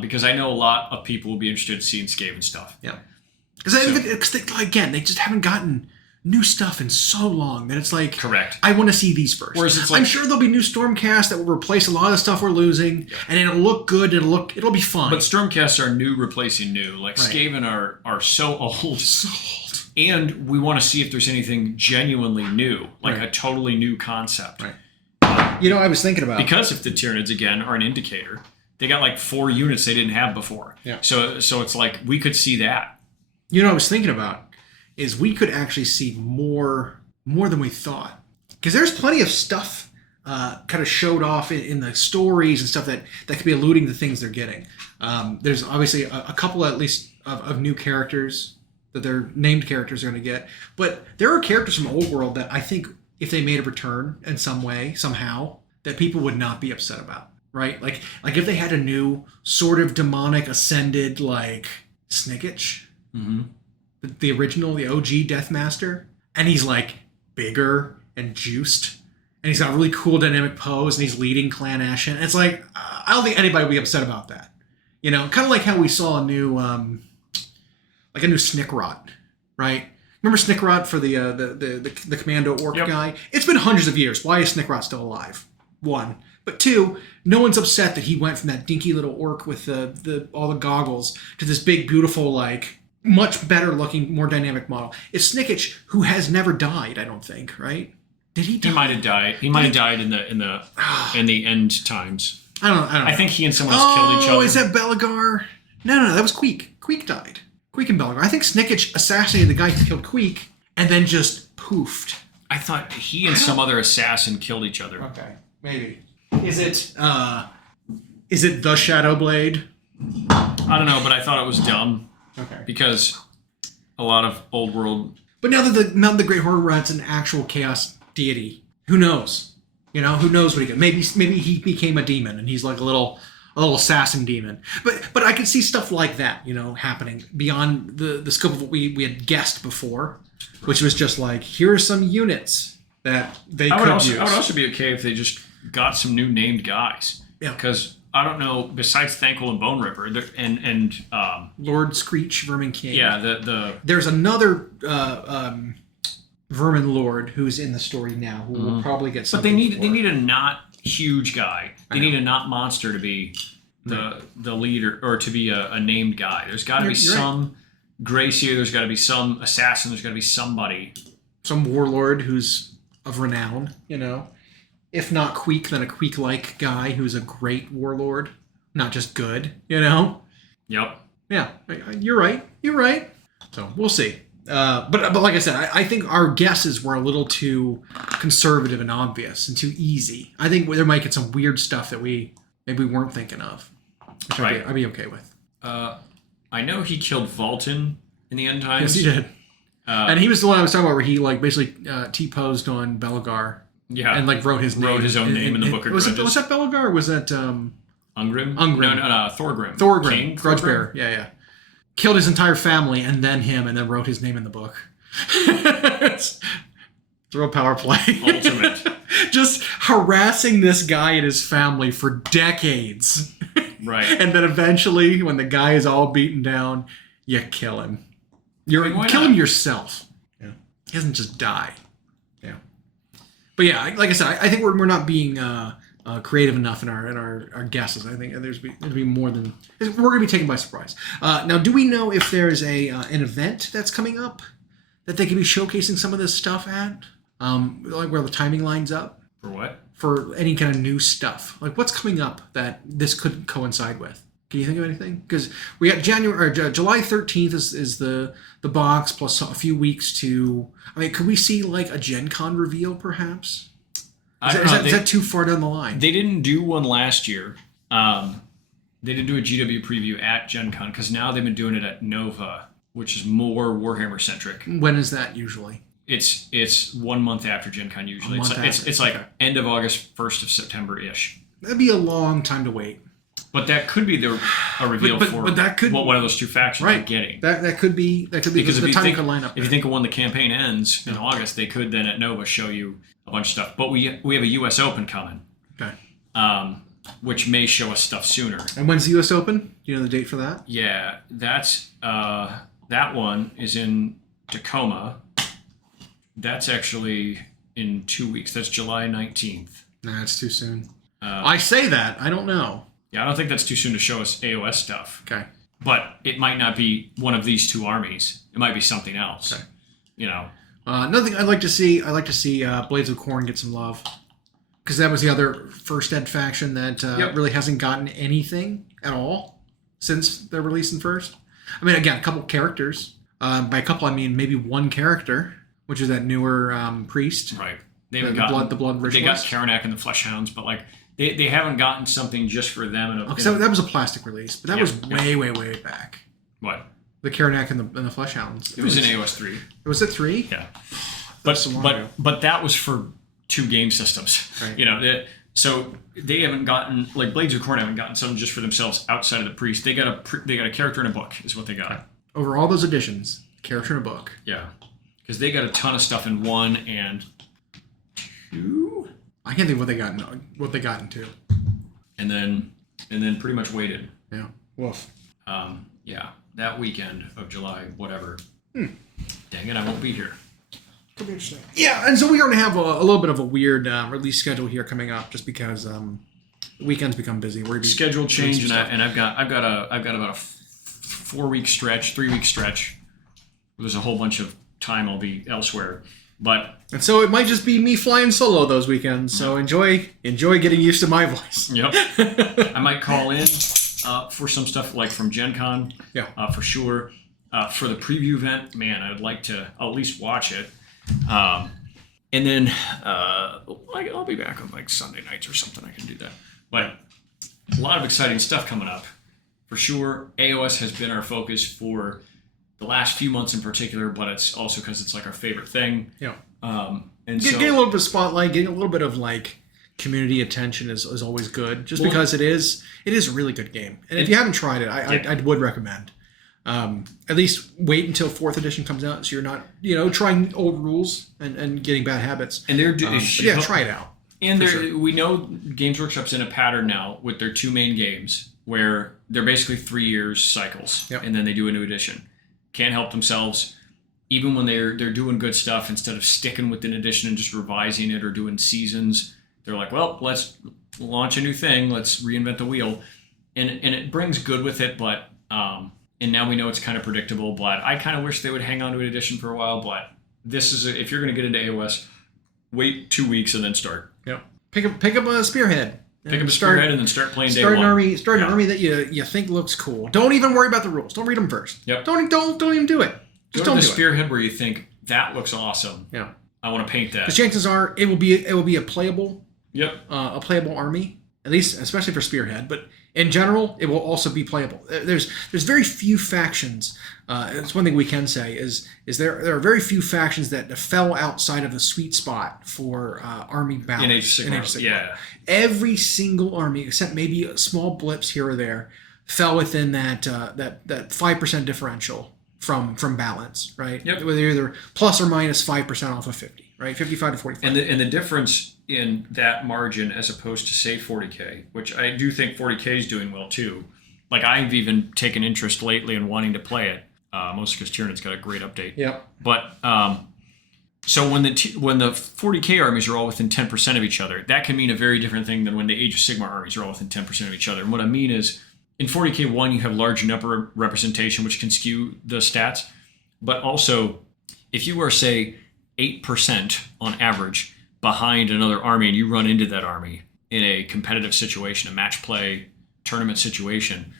because I know a lot of people will be interested in seeing Skaven stuff. Yeah, because again, they just haven't gotten new stuff in so long that it's like, correct. I want to see these first. Whereas it's like, I'm sure there'll be new Stormcast that will replace a lot of the stuff we're losing, and it'll look good. It'll be fun. But Stormcasts are new replacing new. Like right. Skaven are so old, and we want to see if there's anything genuinely new, like a totally new concept. Right. I was thinking about because if the Tyranids again are an indicator, they got like 4 units they didn't have before. Yeah. So it's like we could see that. I was thinking about is we could actually see more than we thought, because there's plenty of stuff kind of showed off in the stories and stuff that could be alluding to things they're getting. There's obviously a couple at least of new characters that they're named characters are going to get, but there are characters from Old World that I think if they made a return in some way somehow that people would not be upset about, right? Like if they had a new sort of demonic ascended like Snickich. Mm-hmm. The original, the OG Deathmaster, and he's like bigger and juiced, and he's got a really cool dynamic pose, and he's leading Clan Ashen. And it's like, I don't think anybody would be upset about that. Kind of like how we saw a new Snickrot, right? Remember Snickrot for the Commando Orc guy? It's been hundreds of years. Why is Snickrot still alive? 1. But 2, no one's upset that he went from that dinky little orc with all the goggles to this big, beautiful, like, much better looking, more dynamic model. It's Snickich, who has never died, I don't think, right? Did he die? He might have died. He might have died in the end times. I don't know. I think he and someone else killed each other. Oh, is that Belagar? No, that was Queek. Queek died. Queek and Belagar. I think Snickich assassinated the guy who killed Queek and then just poofed. I thought he and some other assassin killed each other. Okay, maybe. Is it the Shadow Blade? I don't know, but I thought it was dumb. Okay. Because a lot of Old World. But now that the Great Horde Rat's an actual chaos deity, who knows? Who knows what he could? Maybe he became a demon and he's like a little assassin demon. But I could see stuff like that, happening beyond the scope of what we had guessed before, which was just like, here are some units that they could use. I would also be okay if they just got some new named guys. Yeah. Because I don't know, besides Thankful and Bone Ripper, and Lord Screech, Vermin King. Yeah, there's another Vermin Lord who's in the story now who will probably get something. But they need a not huge guy. They need a not monster to be the leader or to be a named guy. There's got to be some Gracie. There's got to be some assassin. There's got to be somebody. Some warlord who's of renown. If not Queek, then a Queek-like guy who's a great warlord, not just good, Yep. Yeah, you're right. So we'll see. But like I said, I think our guesses were a little too conservative and obvious and too easy. I think there might get some weird stuff that we maybe weren't thinking of, which I'd be okay with. I know he killed Vultan in the end times. Yes, he did. And he was the one I was talking about where he basically T-posed on Belagar. Yeah, and wrote his own name in the book of Grudges. Was that Belagar or was that Ungrim? Ungrim. No, Thorgrim. Thorgrim, Grudgebearer. Yeah. Killed his entire family and then him, and then wrote his name in the book. It's a real power play. Ultimate. Just harassing this guy and his family for decades. Right. And then eventually, when the guy is all beaten down, you kill him. Kill him yourself. Yeah. He doesn't just die. But yeah, like I said, I think we're not being creative enough in our guesses. I think there's be more than we're going to be taken by surprise. Now, do we know if there's an event that's coming up that they could be showcasing some of this stuff at? Like where the timing lines up? For what? For any kind of new stuff. Like what's coming up that this could coincide with? Can you think of anything? Because we got July 13th is the box plus a few weeks to. I mean, could we see like a Gen Con reveal perhaps? Is that too far down the line? They didn't do one last year. They didn't do a GW preview at Gen Con because now they've been doing it at Nova which is more Warhammer centric. When is that usually? It's 1 month after Gen Con usually. It's like end of August, 1st of September ish. That'd be a long time to wait. But that could be a reveal but that could, what one of those two factions are getting. That could be because the timing could line up. If you think of when the campaign ends in August, they could then at Nova show you a bunch of stuff. But we have a U.S. Open coming. Okay. Which may show us stuff sooner. And when's the U.S. Open? Do you know the date for that? Yeah, that's that one is in Tacoma. That's actually in 2 weeks. That's July 19th. Nah, it's too soon. I say that. I don't know. Yeah, I don't think that's too soon to show us AOS stuff. Okay. But it might not be one of these two armies. It might be something else. Okay. You know. Another thing I'd like to see. I'd like to see Blades of Khorne get some love, because that was the other First Ed faction that really hasn't gotten anything at all since their release in First. I mean, again, a couple characters. By a couple, I mean maybe one character, which is that newer priest. Right. The blood ritualist. They got Karanak and the Fleshhounds, but like they haven't gotten something just for them. So that was a plastic release, but that was way back. What? The Karanak and the Fleshhounds. It was in AOS 3. Was it 3? Yeah. But that was for 2 game systems. Right. You know, so they haven't gotten, like Blades of Khorne haven't gotten something just for themselves outside of the priest. They got a character in a book is what they got. Over all those editions, character in a book. Yeah. Because they got a ton of stuff in 1 and 2. I can't think of what they got in 2. And then pretty much waited. Yeah. Woof. Yeah. That weekend of July, whatever. Dang it, I won't be here. Could be interesting. Yeah, and so we're going to have a little bit of a weird release schedule here coming up, just because the weekends become busy. Schedule change, and I've got about a 4-week stretch, 3-week stretch. There's a whole bunch of time I'll be elsewhere, and so it might just be me flying solo those weekends. So enjoy getting used to my voice. Yep. I might call in for some stuff like from Gen Con. Yeah. For sure. For the preview event, man, I'd like to at least watch it. And then I'll be back on like Sunday nights or something. I can do that. But a lot of exciting stuff coming up. For sure, AOS has been our focus for the last few months in particular, but it's also because it's like our favorite thing. Yeah. And getting a little bit of spotlight, getting a little bit of like community attention is always good, just because it is a really good game. And if you haven't tried it, I would recommend. At least wait until 4th edition comes out, so you're not, trying old rules and getting bad habits. And they're try it out. And we know Games Workshop's in a pattern now with their 2 main games, where they're basically 3 years cycles, and then they do a new edition. Can't help themselves. Even when they're doing good stuff, instead of sticking with an edition and just revising it or doing seasons, they're like, well, let's launch a new thing, let's reinvent the wheel, and it brings good with it, but. And now we know it's kind of predictable, but I kind of wish they would hang on to an edition for a while. But this is if you're going to get into AOS, wait 2 weeks and then start. Yeah. Pick up a spearhead. Pick up a spearhead and then start playing day 1. Start an army that you think looks cool. Don't even worry about the rules. Don't read them first. Yep. Don't even do it. Just Go don't to the do spearhead where you think that looks awesome. Yeah. I want to paint that. Because chances are it will be a playable. Yep. A playable army, at least especially for spearhead, but. In general, it will also be playable. There's very few factions. It's one thing we can say is there are very few factions that fell outside of the sweet spot for army balance. In Age of Sigmar. Yeah. Every single army, except maybe small blips here or there, fell within that 5% differential from balance, right? Yep. Whether you're either plus or minus 5% off of 50, right? 55 to 45. And the difference in that margin as opposed to say 40K, which I do think 40K is doing well too. Like I've even taken interest lately in wanting to play it, mostly because Tyrannid's got a great update. Yep. But so when the 40K armies are all within 10% of each other, that can mean a very different thing than when the Age of Sigmar armies are all within 10% of each other. And what I mean is, in 40K1 you have large number representation, which can skew the stats. But also, if you are say 8% on average behind another army and you run into that army in a competitive situation, a match play tournament situation,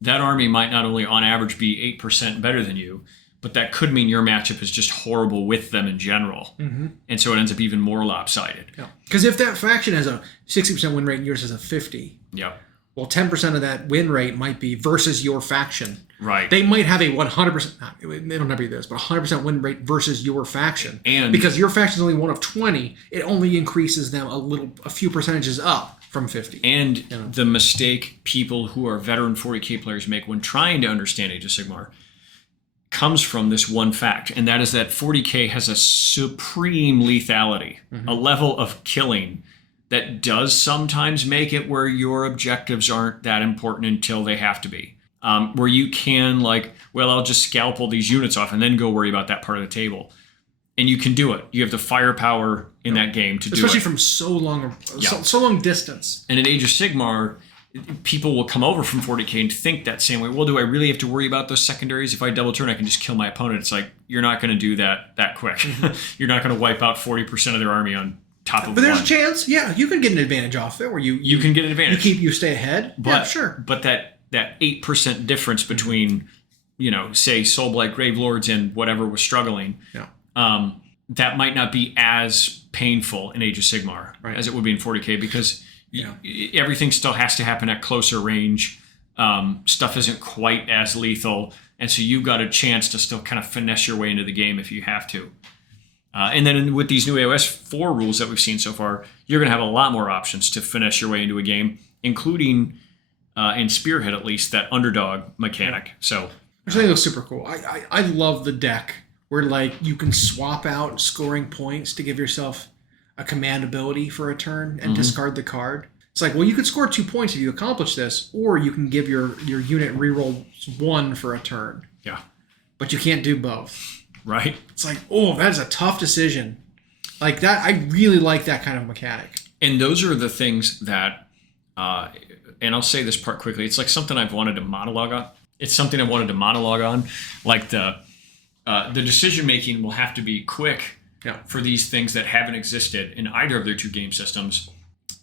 that army might not only on average be 8% better than you, but that could mean your matchup is just horrible with them in general. Mm-hmm. And so it ends up even more lopsided. Yeah. Because if that faction has a 60% win rate and yours has a 50, yep. Well, 10% of that win rate might be versus your faction. Right. They might have a 100%, they don't never do this, but 100% win rate versus your faction. And because your faction is only one of 20, it only increases them a few percentages up from 50. And the mistake people who are veteran 40K players make when trying to understand Age of Sigmar comes from this one fact, and that is that 40K has a supreme lethality, a level of killing that does sometimes make it where your objectives aren't that important until they have to be. Where you can I'll just scalpel these units off and then go worry about that part of the table. And you can do it. You have the firepower in that game to do it. Especially from so long distance. And in Age of Sigmar, people will come over from 40K and think that same way. Well, do I really have to worry about those secondaries? If I double turn, I can just kill my opponent. It's like, you're not going to do that quick. You're not going to wipe out 40% of their army on top of But there's one. a chance, you can get an advantage off it where you can get an advantage. You stay ahead. But, sure. But that 8% difference between, say Soulblight Gravelords and whatever was struggling, that might not be as painful in Age of Sigmar as it would be in 40K because everything still has to happen at closer range. Stuff isn't quite as lethal. And so you've got a chance to still kind of finesse your way into the game if you have to. And then with these new AOS 4 rules that we've seen so far, you're going to have a lot more options to finesse your way into a game, including, in Spearhead at least, that underdog mechanic. So I think that's super cool. I love the deck where you can swap out scoring points to give yourself a command ability for a turn and discard the card. It's like, well, you could score 2 points if you accomplish this, or you can give your unit reroll 1 for a turn. Yeah. But you can't do both. Right. It's like, oh, that is a tough decision. Like that, I really like that kind of mechanic. And those are the things that, and I'll say this part quickly, it's like something I've wanted to monologue on. It's something I wanted to monologue on. Like the decision-making will have to be quick for these things that haven't existed in either of their 2 game systems.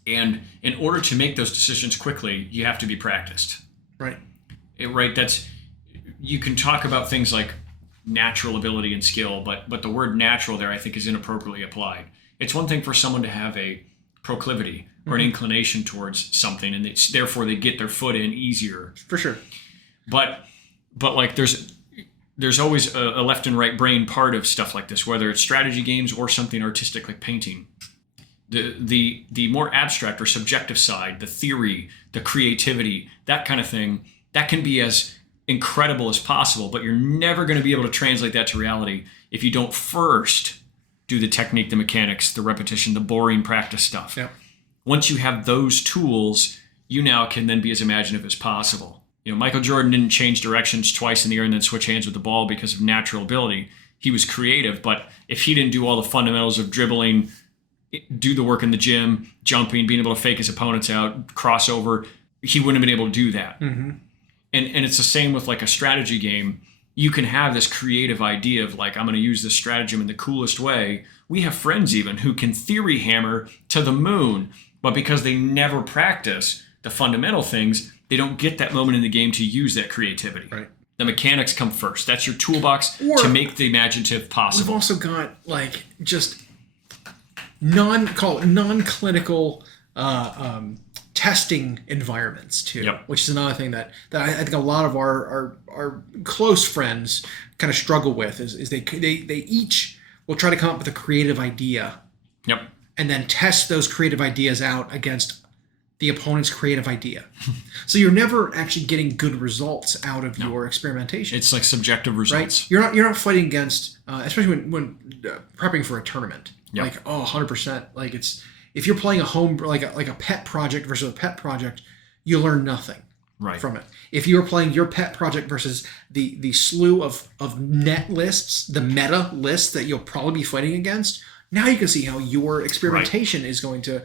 And in order to make those decisions quickly, you have to be practiced. Right. You can talk about things like natural ability and skill, but the word natural there I think is inappropriately applied. It's one thing for someone to have a proclivity or an inclination towards something, and therefore they get their foot in easier. For sure. But there's always a left and right brain part of stuff like this, whether it's strategy games or something artistic like painting. The more abstract or subjective side, the theory, the creativity, that kind of thing, that can be as incredible as possible, but you're never going to be able to translate that to reality if you don't first do the technique, the mechanics, the repetition, the boring practice stuff. Yep. Once you have those tools, you now can then be as imaginative as possible. Michael Jordan didn't change directions twice in the air and then switch hands with the ball because of natural ability. He was creative, but if he didn't do all the fundamentals of dribbling, do the work in the gym, jumping, being able to fake his opponents out, crossover, he wouldn't have been able to do that. And it's the same with like a strategy game. You can have this creative idea of like, I'm going to use this stratagem in the coolest way. We have friends even who can theory hammer to the moon, but because they never practice the fundamental things, they don't get that moment in the game to use that creativity. Right. The mechanics come first. That's your toolbox to make the imaginative possible. We've also got like just non-clinical testing environments too, which is another thing that I think a lot of our close friends kind of struggle with is they each will try to come up with a creative idea, and then test those creative ideas out against the opponent's creative idea. So you're never actually getting good results out of your experimentation. It's like subjective results. Right? You're not fighting against, especially when prepping for a tournament. Like 100%. Like if you're playing a home like a pet project versus a pet project, you learn nothing from it. If you're playing your pet project versus the slew of net lists, the meta lists that you'll probably be fighting against, now you can see how your experimentation is going to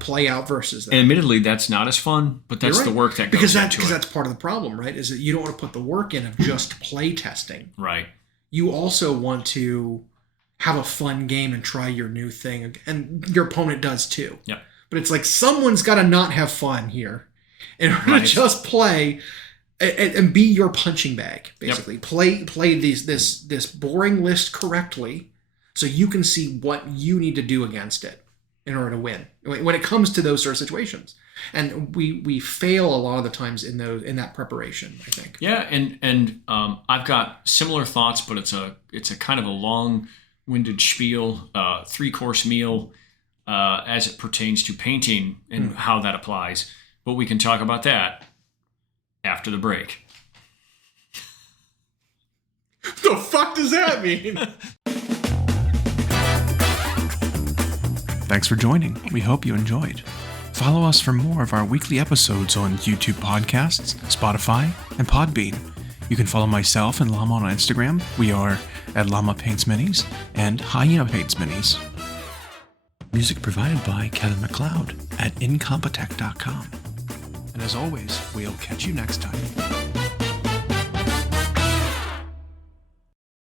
play out versus that. And admittedly, that's not as fun, but that's the work that goes into it. Because that's part of the problem, right? Is that you don't want to put the work in of just play testing. Right. You also want to have a fun game and try your new thing, and your opponent does too. Yeah. But it's like someone's got to not have fun here in order to just play and be your punching bag. Basically, play this boring list correctly, so you can see what you need to do against it in order to win when it comes to those sort of situations. And we fail a lot of the times in that preparation, I think. Yeah, and I've got similar thoughts, but it's a kind of a long-winded spiel, 3-course meal, as it pertains to painting and how that applies. But we can talk about that after the break. The fuck does that mean? Thanks for joining. We hope you enjoyed. Follow us for more of our weekly episodes on YouTube podcasts, Spotify, and Podbean. You can follow myself and Llama on Instagram. We are at Llama Paints Minis and Hyena Paints Minis. Music provided by Kevin MacLeod at incompetech.com. And as always, we'll catch you next time.